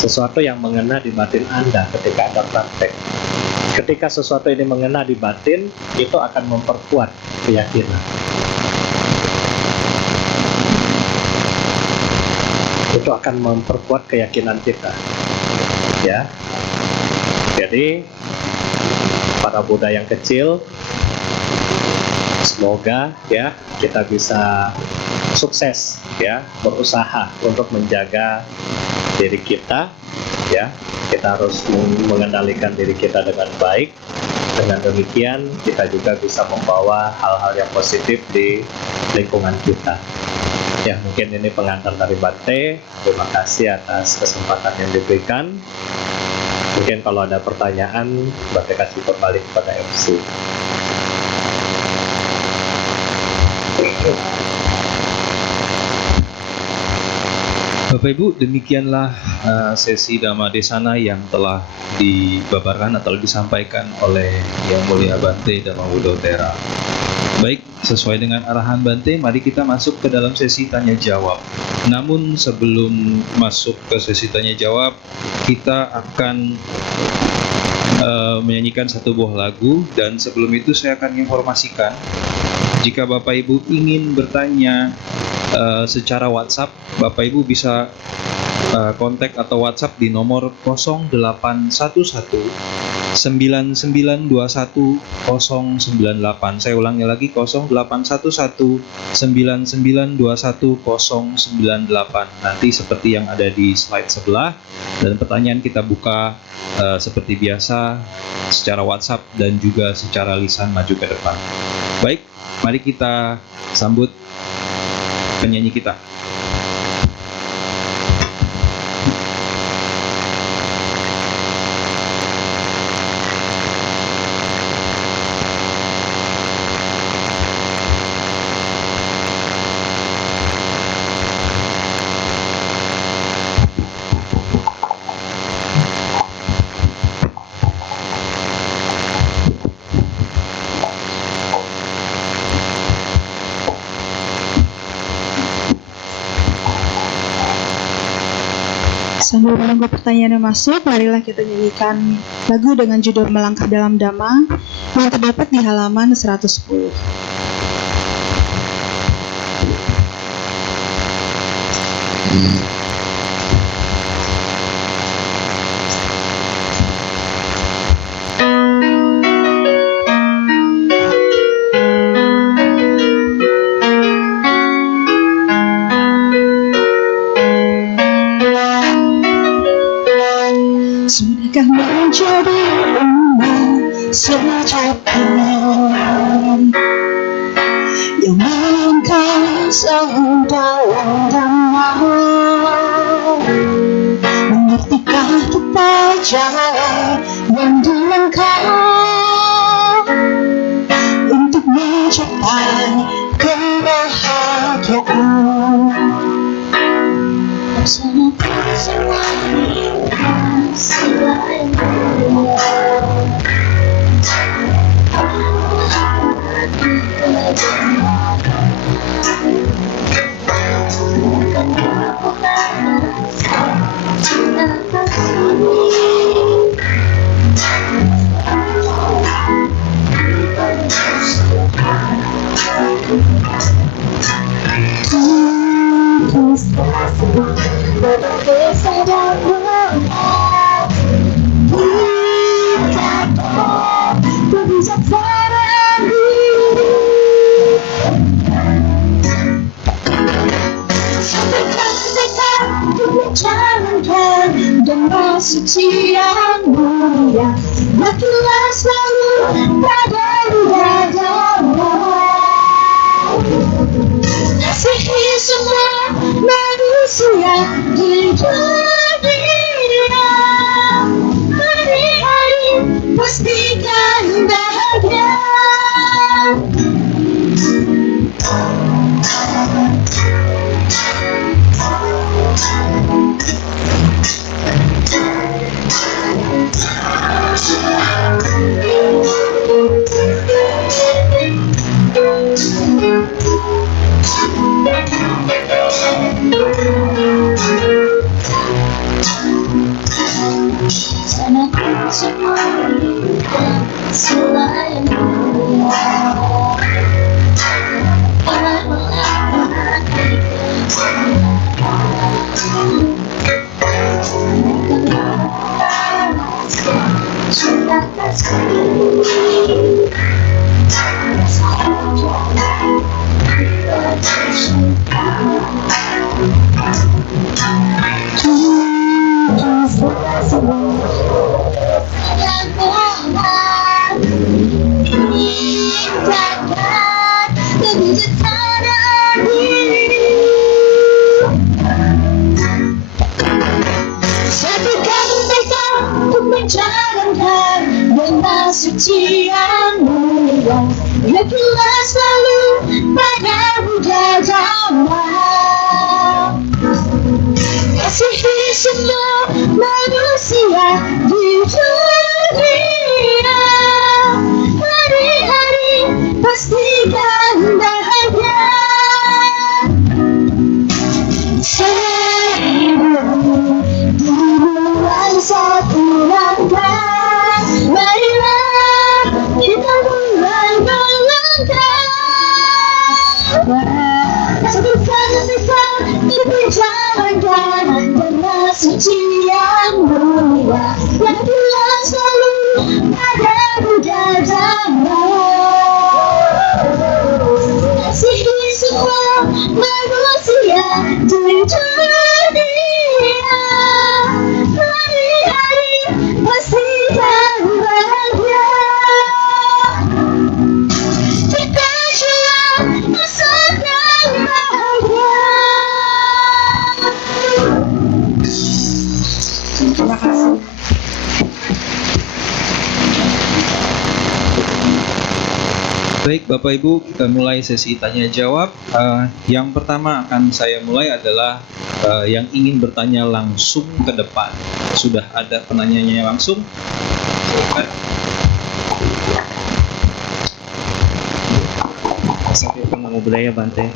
Sesuatu yang mengena di batin Anda ketika Anda praktek. Ketika sesuatu ini mengena di batin, itu akan memperkuat keyakinan. Itu akan memperkuat keyakinan kita. ya. Jadi para Buddha yang kecil, semoga ya kita bisa sukses ya, berusaha untuk menjaga diri kita ya. Kita harus mengendalikan diri kita dengan baik. Dengan demikian kita juga bisa membawa hal-hal yang positif di lingkungan kita. Ya, mungkin ini pengantar dari Bante. Terima kasih atas kesempatan yang diberikan. Mungkin kalau ada pertanyaan, Bante kasih kembali kepada MC. Bapak Ibu, demikianlah sesi Dhamma Desana yang telah dibabarkan atau disampaikan oleh Yang Mulia Bante Dhammawudo Thera. Baik, sesuai dengan arahan Bante, mari kita masuk ke dalam sesi tanya jawab. Namun sebelum masuk ke sesi tanya jawab, kita akan menyanyikan satu buah lagu, dan sebelum itu saya akan informasikan jika Bapak Ibu ingin bertanya secara WhatsApp, Bapak Ibu bisa kontak atau WhatsApp di nomor 0811 9921 098. Saya ulangi lagi, 0811 9921 098. Nanti seperti yang ada di slide sebelah, dan pertanyaan kita buka seperti biasa secara WhatsApp dan juga secara lisan maju ke depan. Baik, mari kita sambut penyanyi kita. Sambil menunggu pertanyaan yang masuk, marilah kita nyanyikan lagu dengan judul Melangkah Dalam Dhamma yang terdapat di halaman 110. Sudahkah menjadi umat sejati yang melangkah selalu dalam Dhamma? Mengertikah kita jalan yang dilangkah untuk mencapai kebahagiaan? Bersama semua selain Dhamma suci yang mulia, makinlah selalu pada dadamu. Kasihi semua manusia di dunia, hari-hari pastikan bahagia. Selain Satukan mereka untuk menjalankan dengan suci yang mulia. Yakinlah selalu pada budaya damai. Kasihi semua manusia di dunia. Hari-hari pastikan bahagia. Dimulai satu langkah, marilah kita mulai melangkah. Satukan mereka diperjalankan dengan suci yang mulia. Yakinlah selalu pada budaya damai. Kasihi semua manusia di dunia. Hari-hari pastikan bahagia. Kita jual masa yang bahagia. Terima kasih. Baik Bapak Ibu, kita mulai sesi tanya jawab. Yang pertama akan saya mulai adalah yang ingin bertanya langsung ke depan. Sudah ada penanyanya langsung? Silakan. Assalamualaikum nama budaya Bante.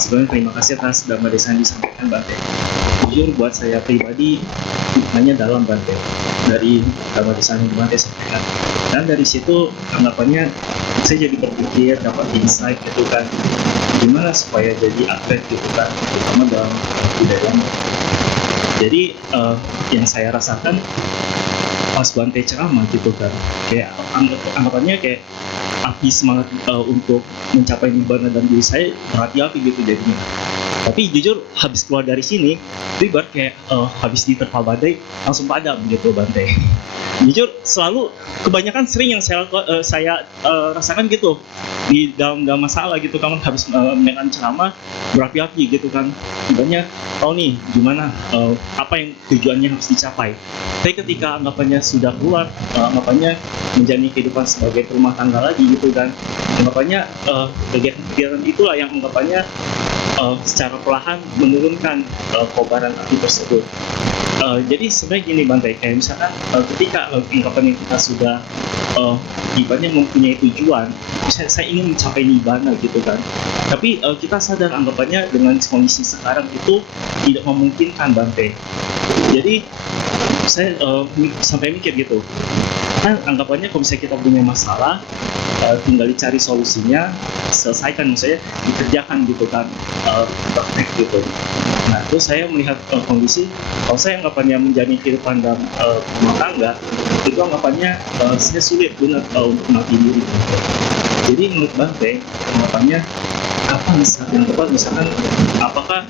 Sebelumnya terima kasih atas Dhamma Desa yang disampaikan Bante. Jujur buat saya pribadi hanya dalam Bante dari Dhamma Desa yang Bante sampaikan. Dan dari situ anggapannya saya jadi berpikir dapat insight gitu kan, gimana supaya jadi atlet gitu kan, terutama dalam budaya. Jadi yang saya rasakan pas Bante ceramah gitu kan, kayak anggapannya kayak api semangat untuk mencapai nibbana dan diri saya berhati-hati gitu jadinya. Tapi jujur habis keluar dari sini, ribet kayak habis diterpa badai langsung padam gitu Bante. Jujur selalu kebanyakan sering yang saya rasakan gitu di dalam masalah gitu kan, habis mendengarkan ceramah berapi-api gitu kan, banyak tahu nih gimana apa yang tujuannya harus dicapai. Tapi ketika anggapannya sudah keluar, anggapannya menjalani kehidupan sebagai rumah tangga lagi gitu kan, anggapannya kegiatan itulah yang anggapannya secara perlahan menurunkan kobaran api tersebut. Jadi sebenarnya gini Bante, kayak misalkan ketika anggapannya kita sudah ibaratnya mempunyai tujuan, saya ingin mencapai nibbana gitu kan, tapi kita sadar anggapannya dengan kondisi sekarang itu tidak memungkinkan Bante. Jadi saya sampai mikir gitu, kan anggapannya kalau misalnya kita punya masalah, tinggal dicari solusinya, selesaikan, misalnya dikerjakan gitu kan, praktek gitu. Nah terus saya melihat kondisi, kalau saya anggapannya menjalani kehidupan dalam rumah tangga, itu anggapannya saya sulit benar untuk melatih diri. Jadi menurut Bante, anggapannya apa misalkan apakah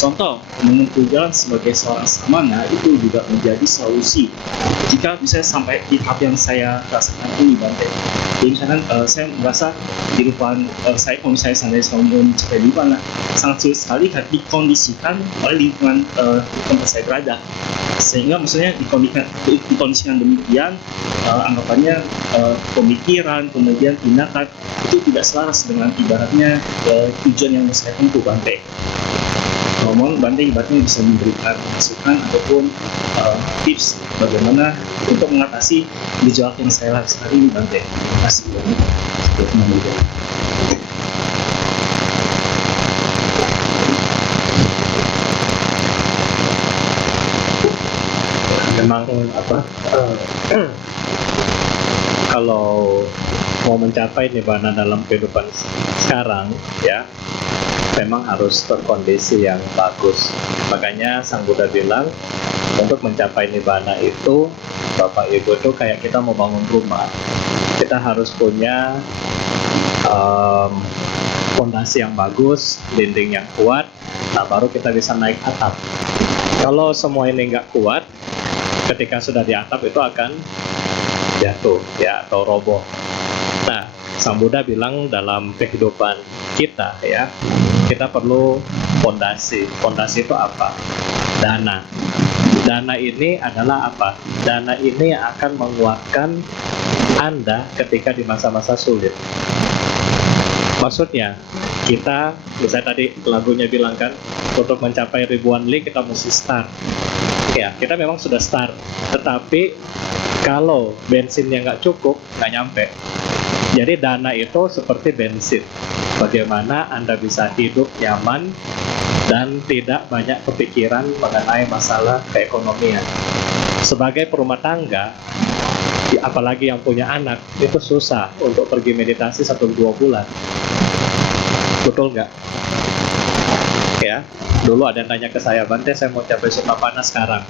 contoh menempuh jalan sebagai seorang samana itu juga menjadi solusi jika bisa sampai di tahap yang saya rasakan ini Bante. Jadi misalkan saya merasa kehidupan saya kalau misalnya saya mau mencapai nibbana sangat sulit sekali dikondisikan oleh lingkungan tempat saya berada, sehingga maksudnya dikondisikan demikian anggapannya pemikiran kemudian tindakan itu tidak selaras dengan ibaratnya tujuan yang saya tempuh Bante. Mohon Bante ibaratnya bisa memberikan masukan ataupun tips bagaimana untuk mengatasi gejolak yang saya rasakan ini Bante. Terima kasih banyak. Memang kalau mau mencapai nibbana dalam kehidupan sekarang ya memang harus berkondisi yang bagus. Makanya Sang Buddha bilang untuk mencapai nibbana itu Bapak Ibu itu kayak kita mau bangun rumah, kita harus punya fondasi yang bagus, dinding yang kuat, nah baru kita bisa naik atap. Kalau semua ini nggak kuat, ketika sudah di atap itu akan jatuh ya, atau roboh. Nah, Sang Buddha bilang dalam kehidupan kita ya, kita perlu fondasi. Fondasi itu apa? Dana. Dana ini adalah apa? Dana ini yang akan menguatkan Anda ketika di masa-masa sulit. Maksudnya, kita, misalnya tadi lagunya bilang kan, untuk mencapai ribuan li kita mesti start. Ya, kita memang sudah start. Tetapi, kalau bensinnya nggak cukup, nggak nyampe. Jadi dana itu seperti bensin. Bagaimana Anda bisa hidup nyaman dan tidak banyak kepikiran mengenai masalah keekonomian. Sebagai perumah tangga, apalagi yang punya anak, itu susah untuk pergi meditasi 1-2 bulan. Betul nggak? Ya, dulu ada yang tanya ke saya, Bante, saya mau capai Sutapana sekarang.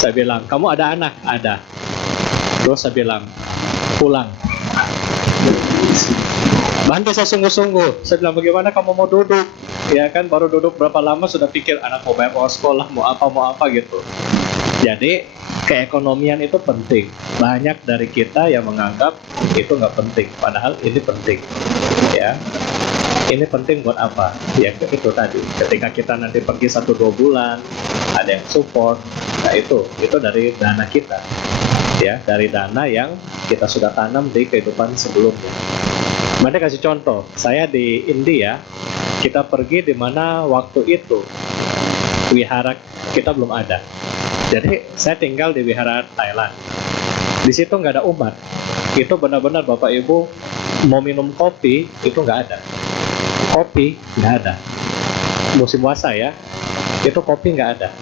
Saya bilang, kamu ada anak? Ada. Terus saya bilang, pulang. Bante, saya sungguh-sungguh. Saya bilang, bagaimana kamu mau duduk? Ya kan, baru duduk berapa lama sudah pikir anak mau bayar sekolah, mau apa gitu. Jadi, keekonomian itu penting. Banyak dari kita yang menganggap itu nggak penting, padahal ini penting. Ya, ini penting buat apa? Ya itu tadi, ketika kita nanti pergi 1-2 bulan, ada yang support. Nah itu dari dana kita. Ya, dari dana yang kita sudah tanam di kehidupan sebelumnya. Mari kasih contoh, saya di India, kita pergi di mana waktu itu wihara kita belum ada. Jadi saya tinggal di wihara Thailand. Di situ nggak ada umat. Itu benar-benar Bapak Ibu mau minum kopi itu nggak ada. Kopi nggak ada. Musim puasa ya, itu kopi nggak ada.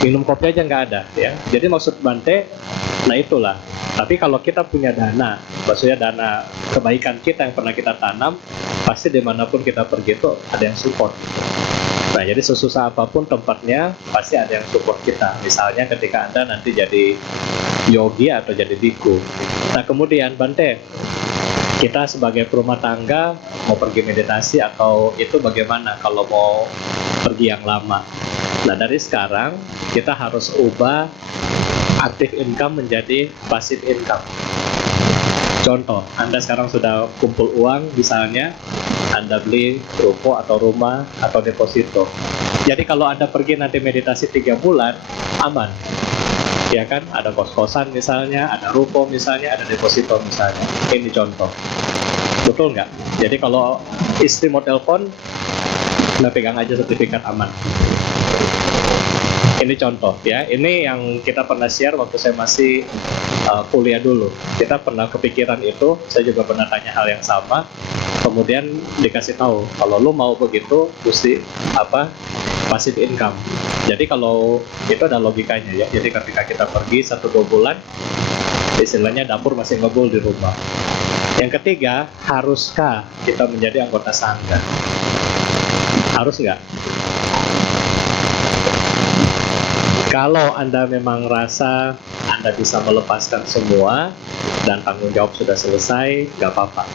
Minum kopi aja nggak ada ya. Jadi maksud Bante, nah itulah. Tapi kalau kita punya dana, maksudnya dana kebaikan kita yang pernah kita tanam, pasti dimanapun kita pergi itu ada yang support. Nah, jadi sesusah apapun tempatnya, pasti ada yang support kita. Misalnya ketika Anda nanti jadi yogi atau jadi biku. Nah, kemudian Bante, kita sebagai perumah tangga mau pergi meditasi atau itu bagaimana kalau mau pergi yang lama? Nah, dari sekarang kita harus ubah aktif income menjadi passive income. Contoh, Anda sekarang sudah kumpul uang, misalnya Anda beli ruko atau rumah atau deposito. Jadi kalau Anda pergi nanti meditasi 3 bulan, aman. Ya kan, ada kos-kosan misalnya, ada ruko misalnya, ada deposito misalnya. Ini contoh. Betul nggak? Jadi kalau istri mau telepon, Anda pegang aja sertifikat aman. Ini contoh ya, ini yang kita pernah share waktu saya masih kuliah dulu. Kita pernah kepikiran itu, saya juga pernah tanya hal yang sama. Kemudian dikasih tahu, kalau lu mau begitu, mesti apa? Passive income. Jadi kalau itu ada logikanya ya. Jadi ketika kita pergi 1-2 bulan, istilahnya dapur masih ngebul di rumah. Yang ketiga, haruskah kita menjadi anggota sangga? Harus nggak? Kalau Anda memang rasa Anda bisa melepaskan semua dan tanggung jawab sudah selesai, nggak apa-apa.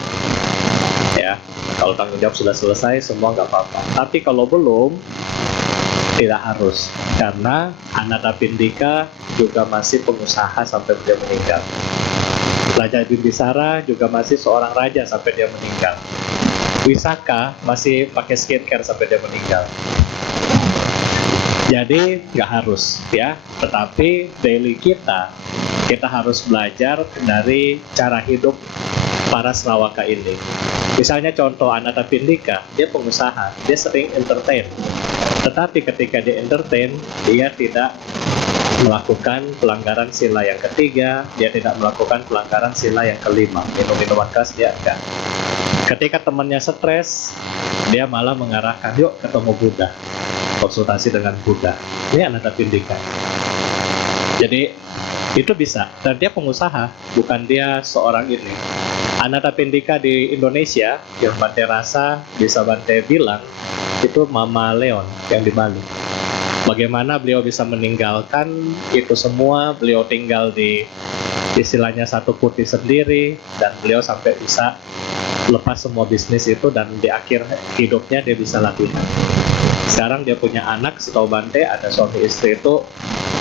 Ya, kalau tanggung jawab sudah selesai, semua nggak apa-apa. Tapi kalau belum, tidak harus. Karena Anathapindika juga masih pengusaha sampai dia meninggal. Raja Bimbisara juga masih seorang raja sampai dia meninggal. Wisaka masih pakai skincare sampai dia meninggal. Jadi nggak harus ya, tetapi daily kita harus belajar dari cara hidup para Srawaka ini. Misalnya contoh Anathapindika, dia pengusaha, dia sering entertain. Tetapi ketika dia entertain, dia tidak melakukan pelanggaran sila yang ketiga, dia tidak melakukan pelanggaran sila yang kelima. Minum-minuman keras dia enggak. Ketika temannya stres, dia malah mengarahkan, yuk ketemu Buddha, konsultasi dengan Buddha. Ini Anathapindika. Jadi itu bisa, dan dia pengusaha, bukan dia seorang ini. Anathapindika di Indonesia yang Bante rasa bisa Bante bilang itu Mama Leon yang di Bali. Bagaimana beliau bisa meninggalkan itu semua, beliau tinggal di istilahnya satu putih sendiri, dan beliau sampai bisa lepas semua bisnis itu, dan di akhir hidupnya dia bisa latihan. Sekarang dia punya anak, setahu Bante ada suami istri itu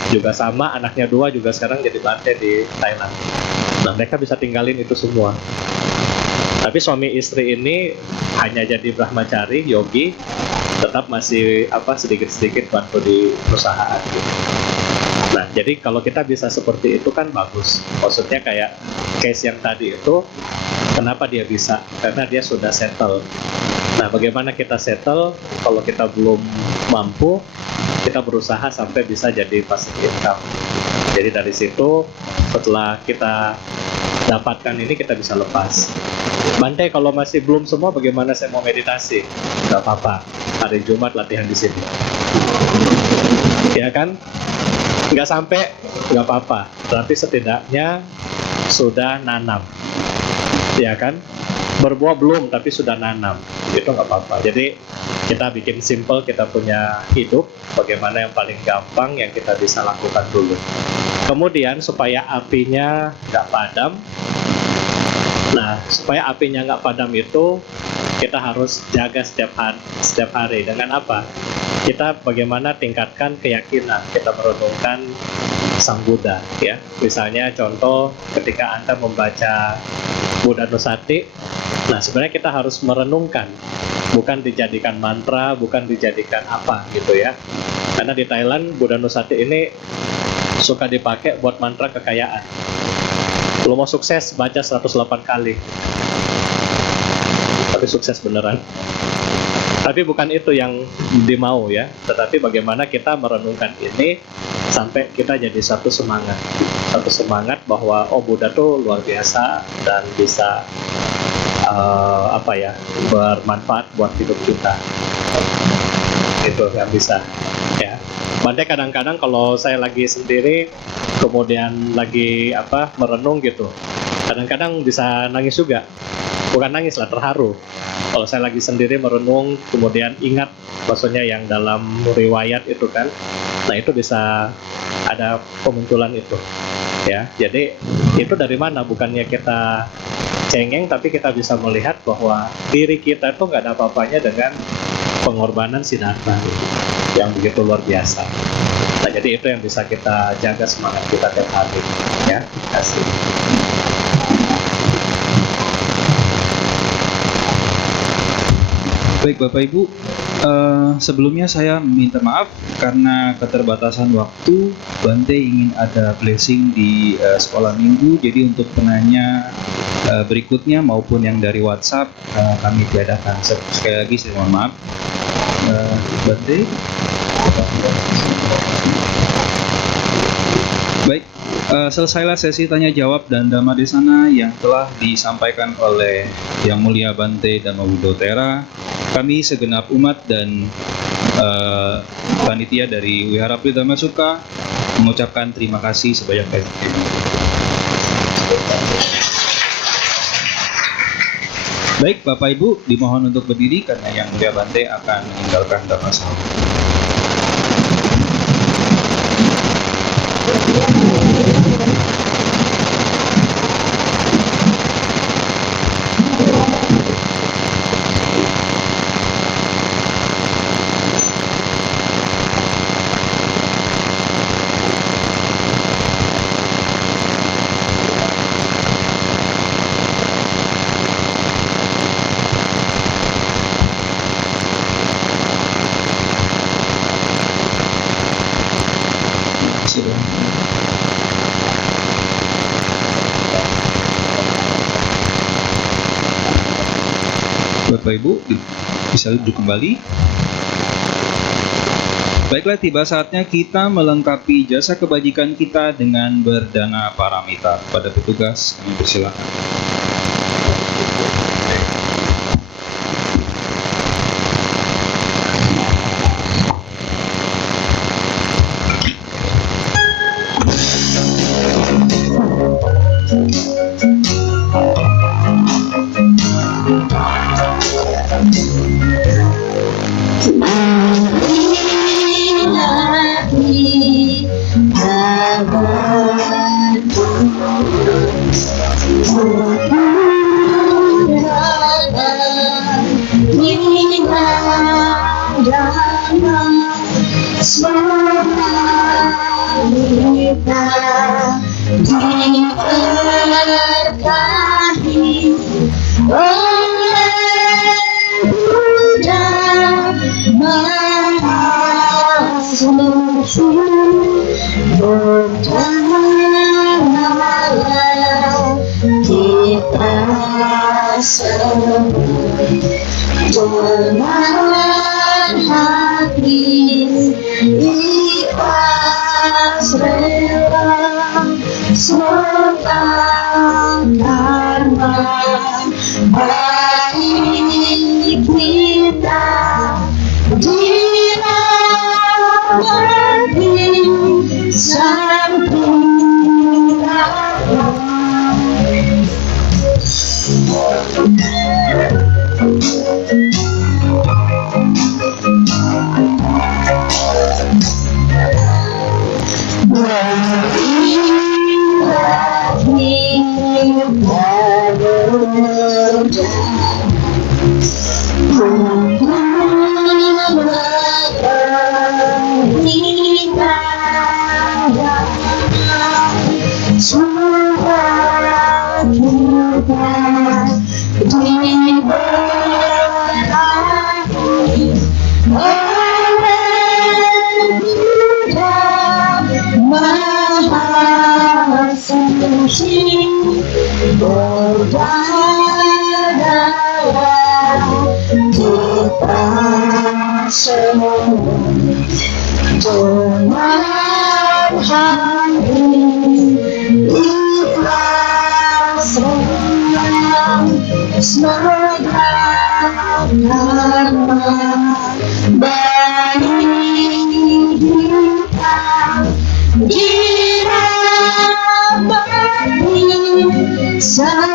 juga sama, anaknya 2 juga sekarang jadi Bante di Thailand. Nah, mereka bisa tinggalin itu semua. Tapi suami istri ini hanya jadi brahmacari, yogi, tetap masih sedikit-sedikit bantu di perusahaan gitu. Nah, jadi kalau kita bisa seperti itu kan bagus. Maksudnya kayak case yang tadi itu, kenapa dia bisa? Karena dia sudah settle. Nah, bagaimana kita settle? Kalau kita belum mampu, kita berusaha sampai bisa jadi passive income. Jadi dari situ, setelah kita dapatkan ini, kita bisa lepas. Bante, kalau masih belum semua, bagaimana saya mau meditasi? Gak apa-apa, hari Jumat latihan di sini. Ya kan? Nggak sampai, nggak apa-apa. Berarti setidaknya sudah nanam. Ya kan? Berbuah belum, tapi sudah nanam. Itu nggak apa-apa. Jadi kita bikin simple, kita punya hidup, bagaimana yang paling gampang yang kita bisa lakukan dulu. Kemudian supaya apinya nggak padam. Nah, supaya apinya nggak padam itu, kita harus jaga setiap hari. Dengan apa? Kita bagaimana tingkatkan keyakinan, kita merenungkan Sang Buddha, ya. Misalnya contoh ketika Anda membaca Buddha Nusati, nah sebenarnya kita harus merenungkan, bukan dijadikan mantra, bukan dijadikan apa gitu ya. Karena di Thailand Buddha Nusati ini suka dipakai buat mantra kekayaan. Kalau mau sukses baca 108 kali. Tapi sukses beneran. Tapi bukan itu yang dimau ya, tetapi bagaimana kita merenungkan ini sampai kita jadi satu semangat bahwa oh Buddha tuh luar biasa dan bisa bermanfaat buat hidup kita. Itu yang bisa ya. Bante kadang-kadang kalau saya lagi sendiri kemudian lagi merenung gitu, kadang-kadang bisa nangis juga. Bukan nangis lah, terharu. Kalau saya lagi sendiri merenung, kemudian ingat maksudnya yang dalam riwayat itu kan, nah itu bisa ada pemunculan itu, ya. Jadi itu dari mana? Bukannya kita cengeng, tapi kita bisa melihat bahwa diri kita itu nggak ada apa-apanya dengan pengorbanan Siddhartha yang begitu luar biasa. Nah, jadi itu yang bisa kita jaga semangat kita tiap hari, ya. Terima kasih. Baik Bapak Ibu, sebelumnya saya minta maaf karena keterbatasan waktu. Bante ingin ada blessing di sekolah minggu, jadi untuk penanya berikutnya maupun yang dari WhatsApp kami tiadakan. Sekali lagi saya mohon maaf. Bante. Baik, selesailah sesi tanya jawab dan Dhamma Desana yang telah disampaikan oleh Yang Mulia Bante Dhamma Buddhotera. Kami segenap umat dan panitia dari Wihara Pridhamma Sukha mengucapkan terima kasih sebanyak-banyaknya. Baik, Bapak Ibu, dimohon untuk berdiri karena Yang Mulia Bante akan meninggalkan Dhamma Sangha. Bapak Ibu bisa duduk kembali. Baiklah, tiba saatnya kita melengkapi jasa kebajikan kita dengan berdana paramita. Pada petugas kami persilakan. Nina Dengan hati ikhlas rela serta karma baik kita dirahmati Sang semoga karma baik kita dirahmati Sang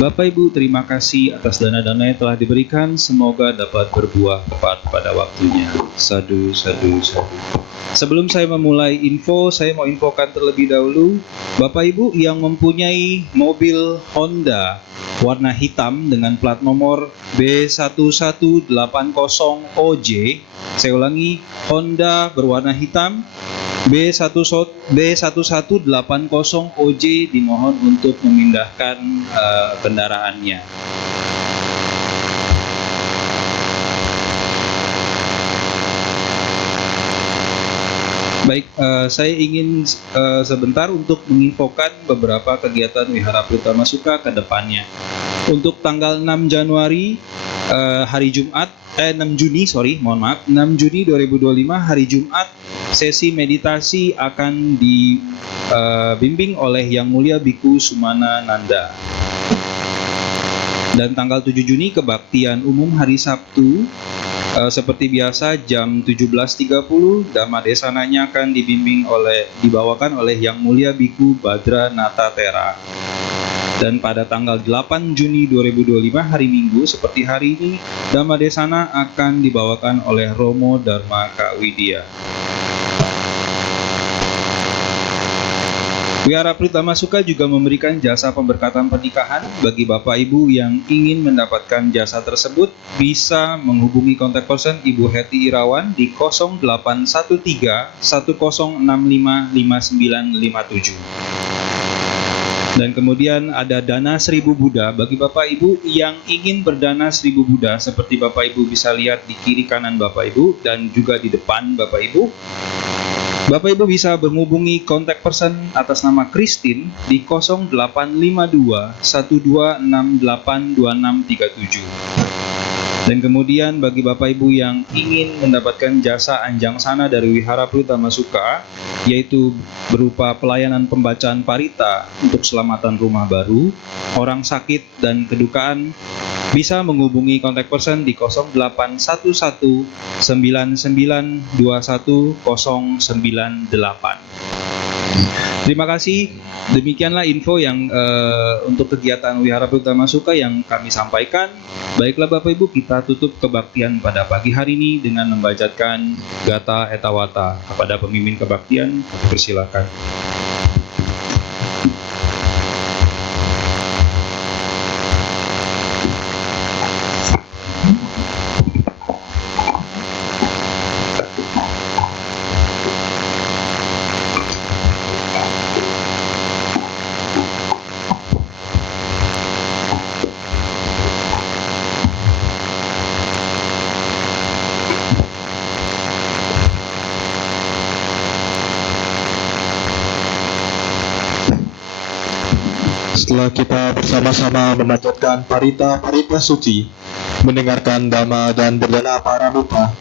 Bapak Ibu, terima kasih atas dana-dana yang telah diberikan. Semoga dapat berbuah tepat pada waktunya. Sadu, sadu, sadu. Sebelum saya memulai info, saya mau infokan terlebih dahulu. Bapak Ibu yang mempunyai mobil Honda warna hitam dengan plat nomor B1180OJ. Saya ulangi, Honda berwarna hitam B1180OJ, dimohon untuk memindahkan kendaraannya. Baik, saya ingin sebentar untuk menginfokan beberapa kegiatan Wihara Pritama Suka ke depannya. Untuk tanggal 6 Januari hari Jumat, 6 Juni 2025 hari Jumat, sesi meditasi akan dibimbing oleh Yang Mulia Biku Sumana Nanda. Dan tanggal 7 Juni kebaktian umum hari Sabtu, seperti biasa jam 17.30 Dhamma Desananya akan dibawakan oleh Yang Mulia Biku Badra Natatera. Dan pada tanggal 8 Juni 2025 hari Minggu seperti hari ini, Dhamma Desana akan dibawakan oleh Romo Dharma Kawidya. Wihara Pritama Suka juga memberikan jasa pemberkatan pernikahan. Bagi Bapak Ibu yang ingin mendapatkan jasa tersebut, bisa menghubungi kontak person Ibu Heti Irawan di 0813 1065 5957. Dan kemudian ada dana 1000 Buddha. Bagi Bapak Ibu yang ingin berdana 1000 Buddha, seperti Bapak Ibu bisa lihat di kiri kanan Bapak Ibu dan juga di depan Bapak Ibu. Bapak Ibu bisa menghubungi kontak person atas nama Christine di 0852 1268 2637. Dan kemudian bagi Bapak Ibu yang ingin mendapatkan jasa anjang sana dari Wihara Pritama Suka, yaitu berupa pelayanan pembacaan parita untuk keselamatan rumah baru, orang sakit dan kedukaan, bisa menghubungi kontak person di 0811 9921 098. Terima kasih. Demikianlah info yang untuk kegiatan Wihara Utama Suka yang kami sampaikan. Baiklah Bapak Ibu, kita tutup kebaktian pada pagi hari ini dengan membacakan Gata Etawata. Kepada pemimpin kebaktian, persilakan. Setelah kita bersama-sama memanjatkan parita-parita suci, mendengarkan dhamma dan berdana paramita,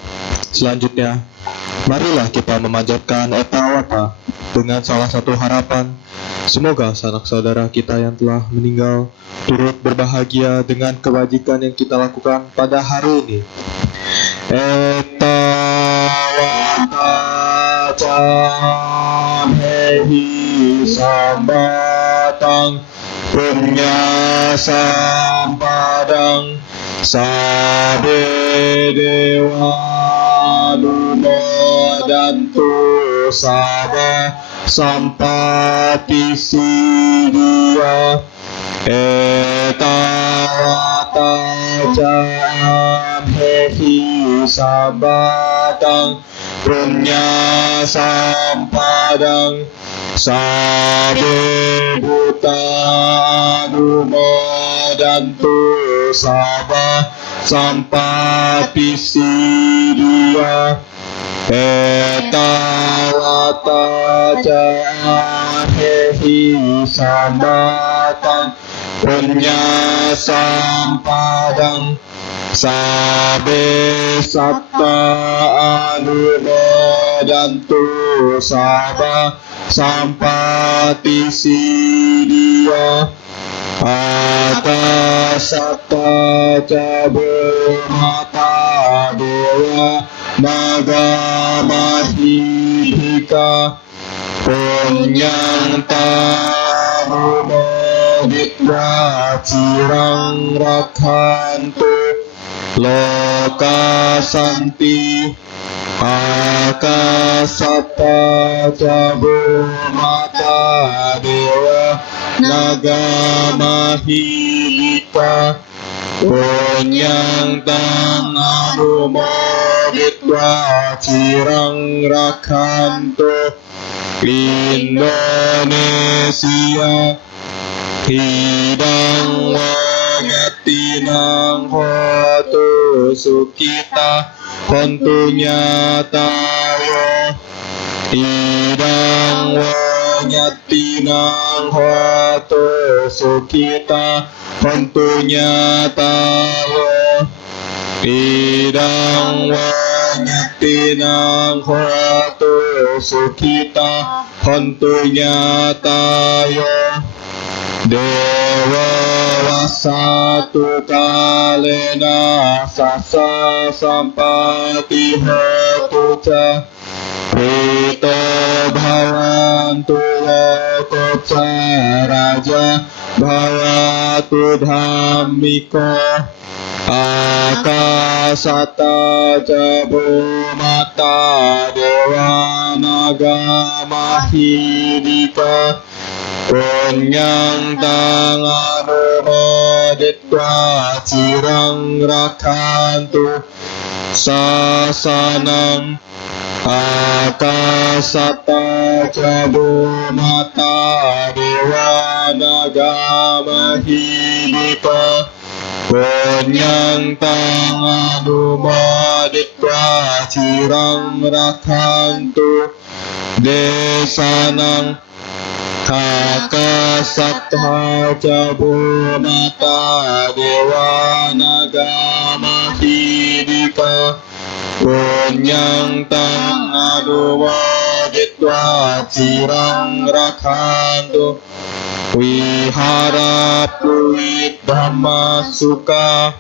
selanjutnya marilah kita memanjatkan etawata dengan salah satu harapan. Semoga sanak saudara kita yang telah meninggal turut berbahagia dengan kebajikan yang kita lakukan pada hari ini. Etawata cahehi sambatang punya sampadang sabe dewa numodantu sabah sampati sidia etawata cahehi sambatang punya sampadang sabe buta numodantu sabah sampati sidia etawata cahehi sambatang punya sampadang sabe satta anumodantu sabah sampati sidia akasata cabumata dewa nagamahidika punyang tarumoditwa cirang rakhantu loka santi akasata cabumata dewa nagamahidika punyang tanganumoditwa cirang rakhantu Indonesia hidang wanyatinang hotu sukita kontunya tayo hidang wanyatinang hotu sukita kontunya tayo hidang wanyatinang hotu sukita kontunya tayo dewa wasatu kalena sasa sampati hotu ca Rito bhavantu lokoca raja bhavatu dhammiko akasata cabumata dewa nagamahidika punyang tanganumoditwa cirang rakhantu sasanang akasata cabumata dewa nagamahidika punyang tanganumoditwa cirang rakhantu desanang akasata cabumata dewa nagamahidika punyang tanganumoditwa cirang rakhantu wihara pluit dhamma suka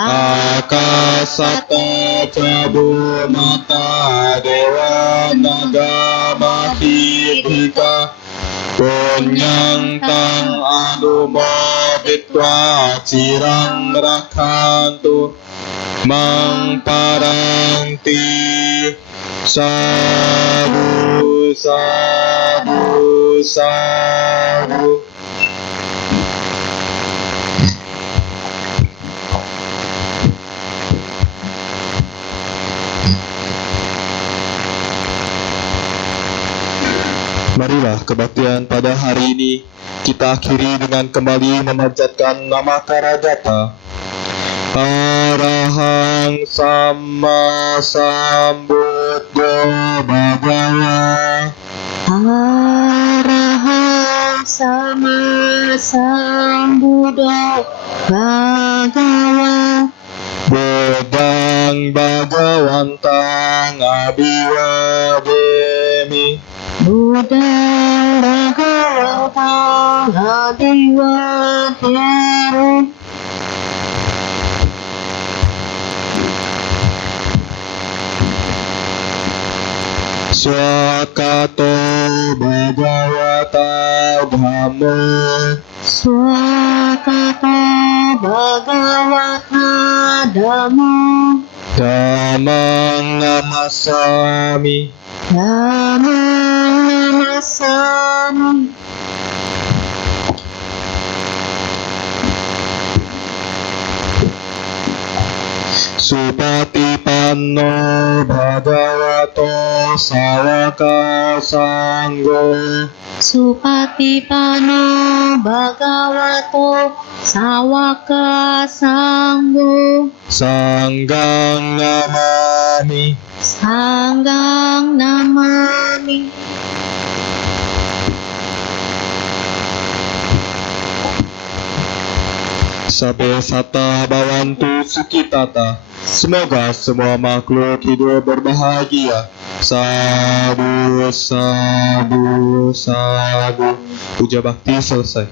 akasata cabumata dewa nagamahidika Kunyang tang anu moditwa cirang rakantu mang paranti sabu sabu sabu. Marilah kebaktian pada hari ini kita akhiri dengan kembali memanjatkan nama Karagata. Arahang Sama Sambuddho Bhagawa. Arahang Sama Sambuddho Bhagawa. Bodang Bhagawantang Abhiwademi. Buddha Bhagavata Adiwadhyam. Swakato Bhagavata Dhammo. Swakata Bhagavata Dhammo. Dhammang namasami. Dhammang namasami. Supatipanno Bhagavato Sawaka Sanggo. Supatipanno Bhagavato Sawaka Sanggo. Sanggang namami. Sanggang namami. Sabe sata bawantu sukitata. Semoga semua makhluk hidup berbahagia. Sabu, sabu, sabu. Puja bakti selesai.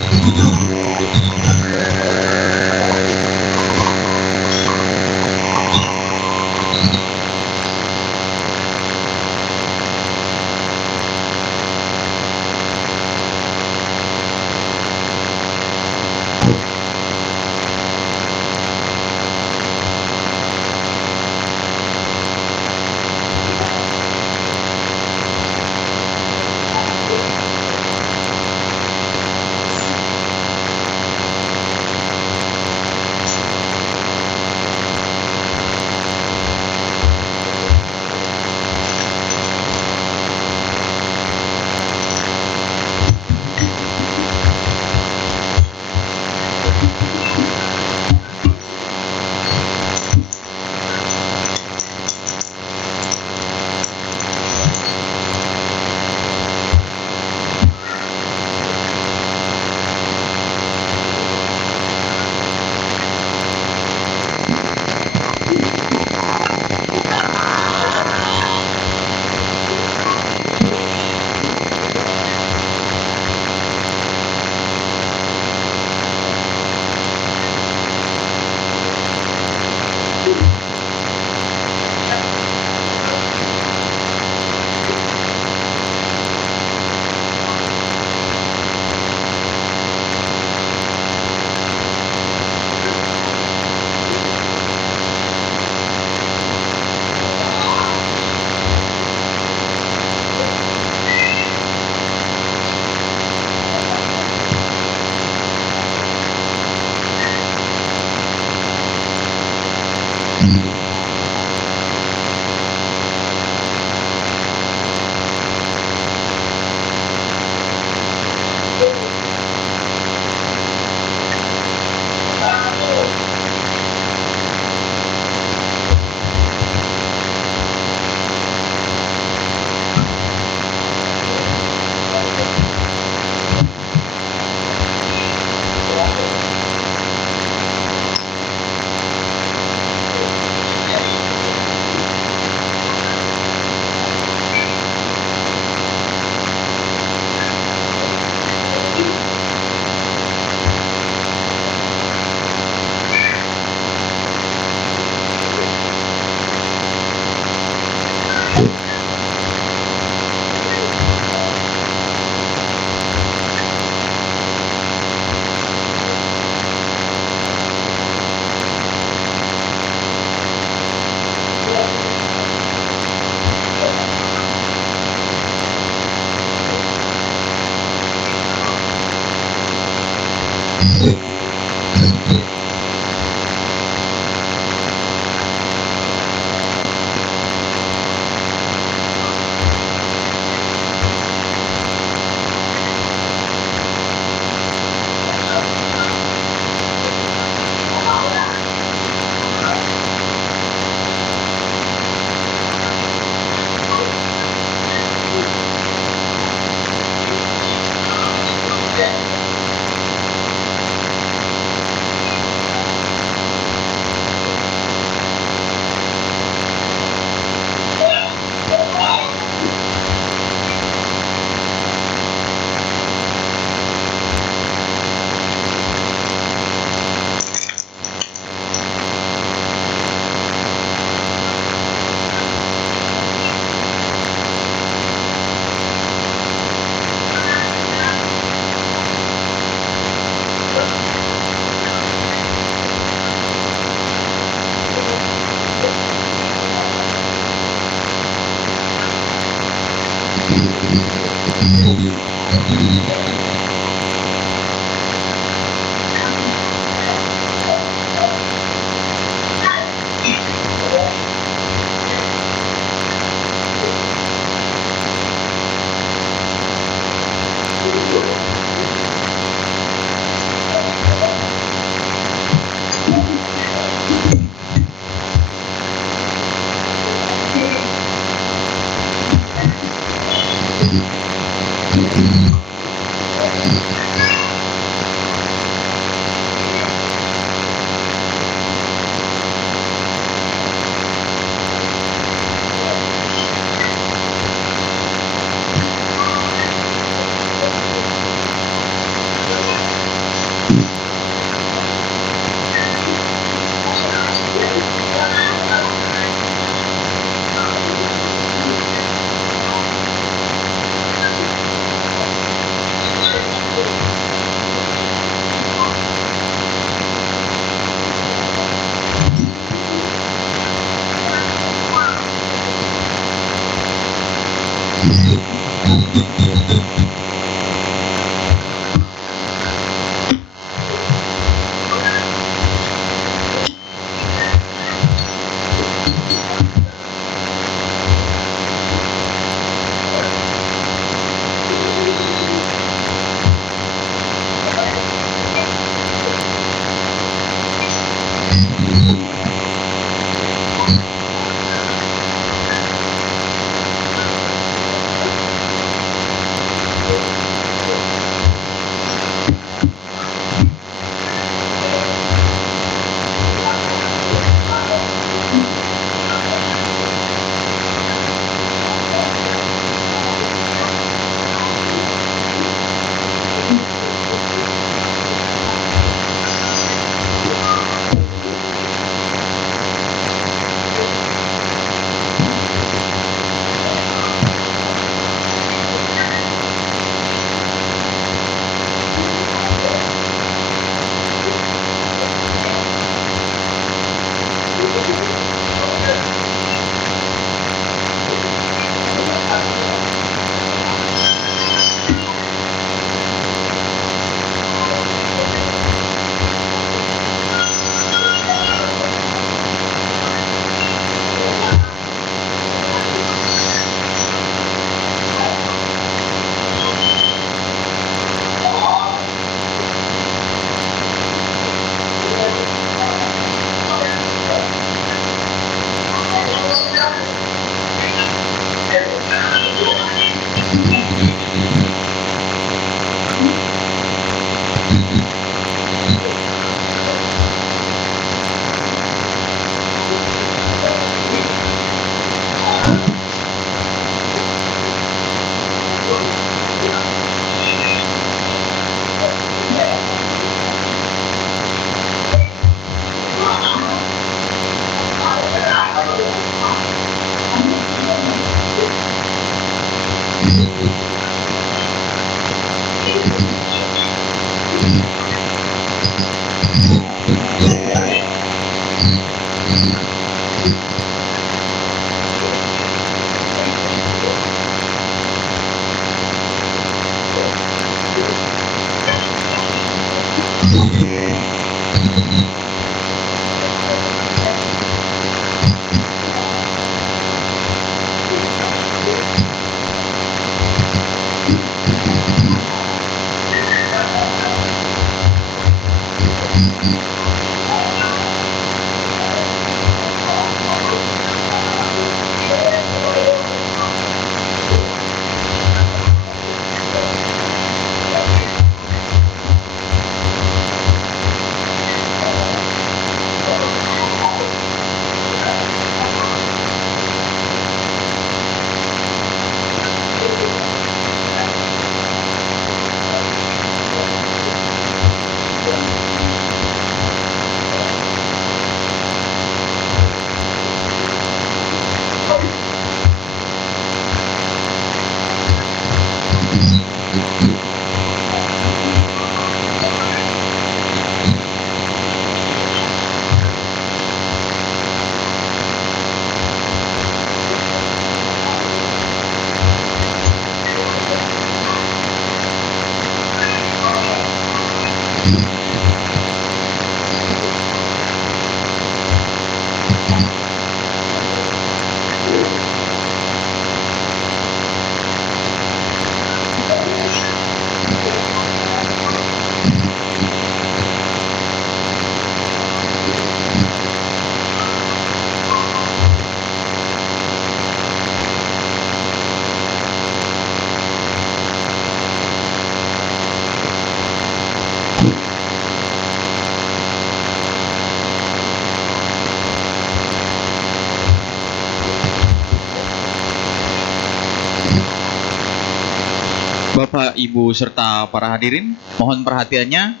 Bapak, Ibu, serta para hadirin, mohon perhatiannya.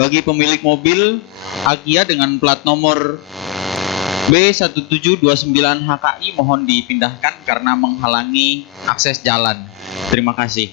Bagi pemilik mobil Agia dengan plat nomor B1729 HKI mohon dipindahkan karena menghalangi akses jalan. Terima kasih.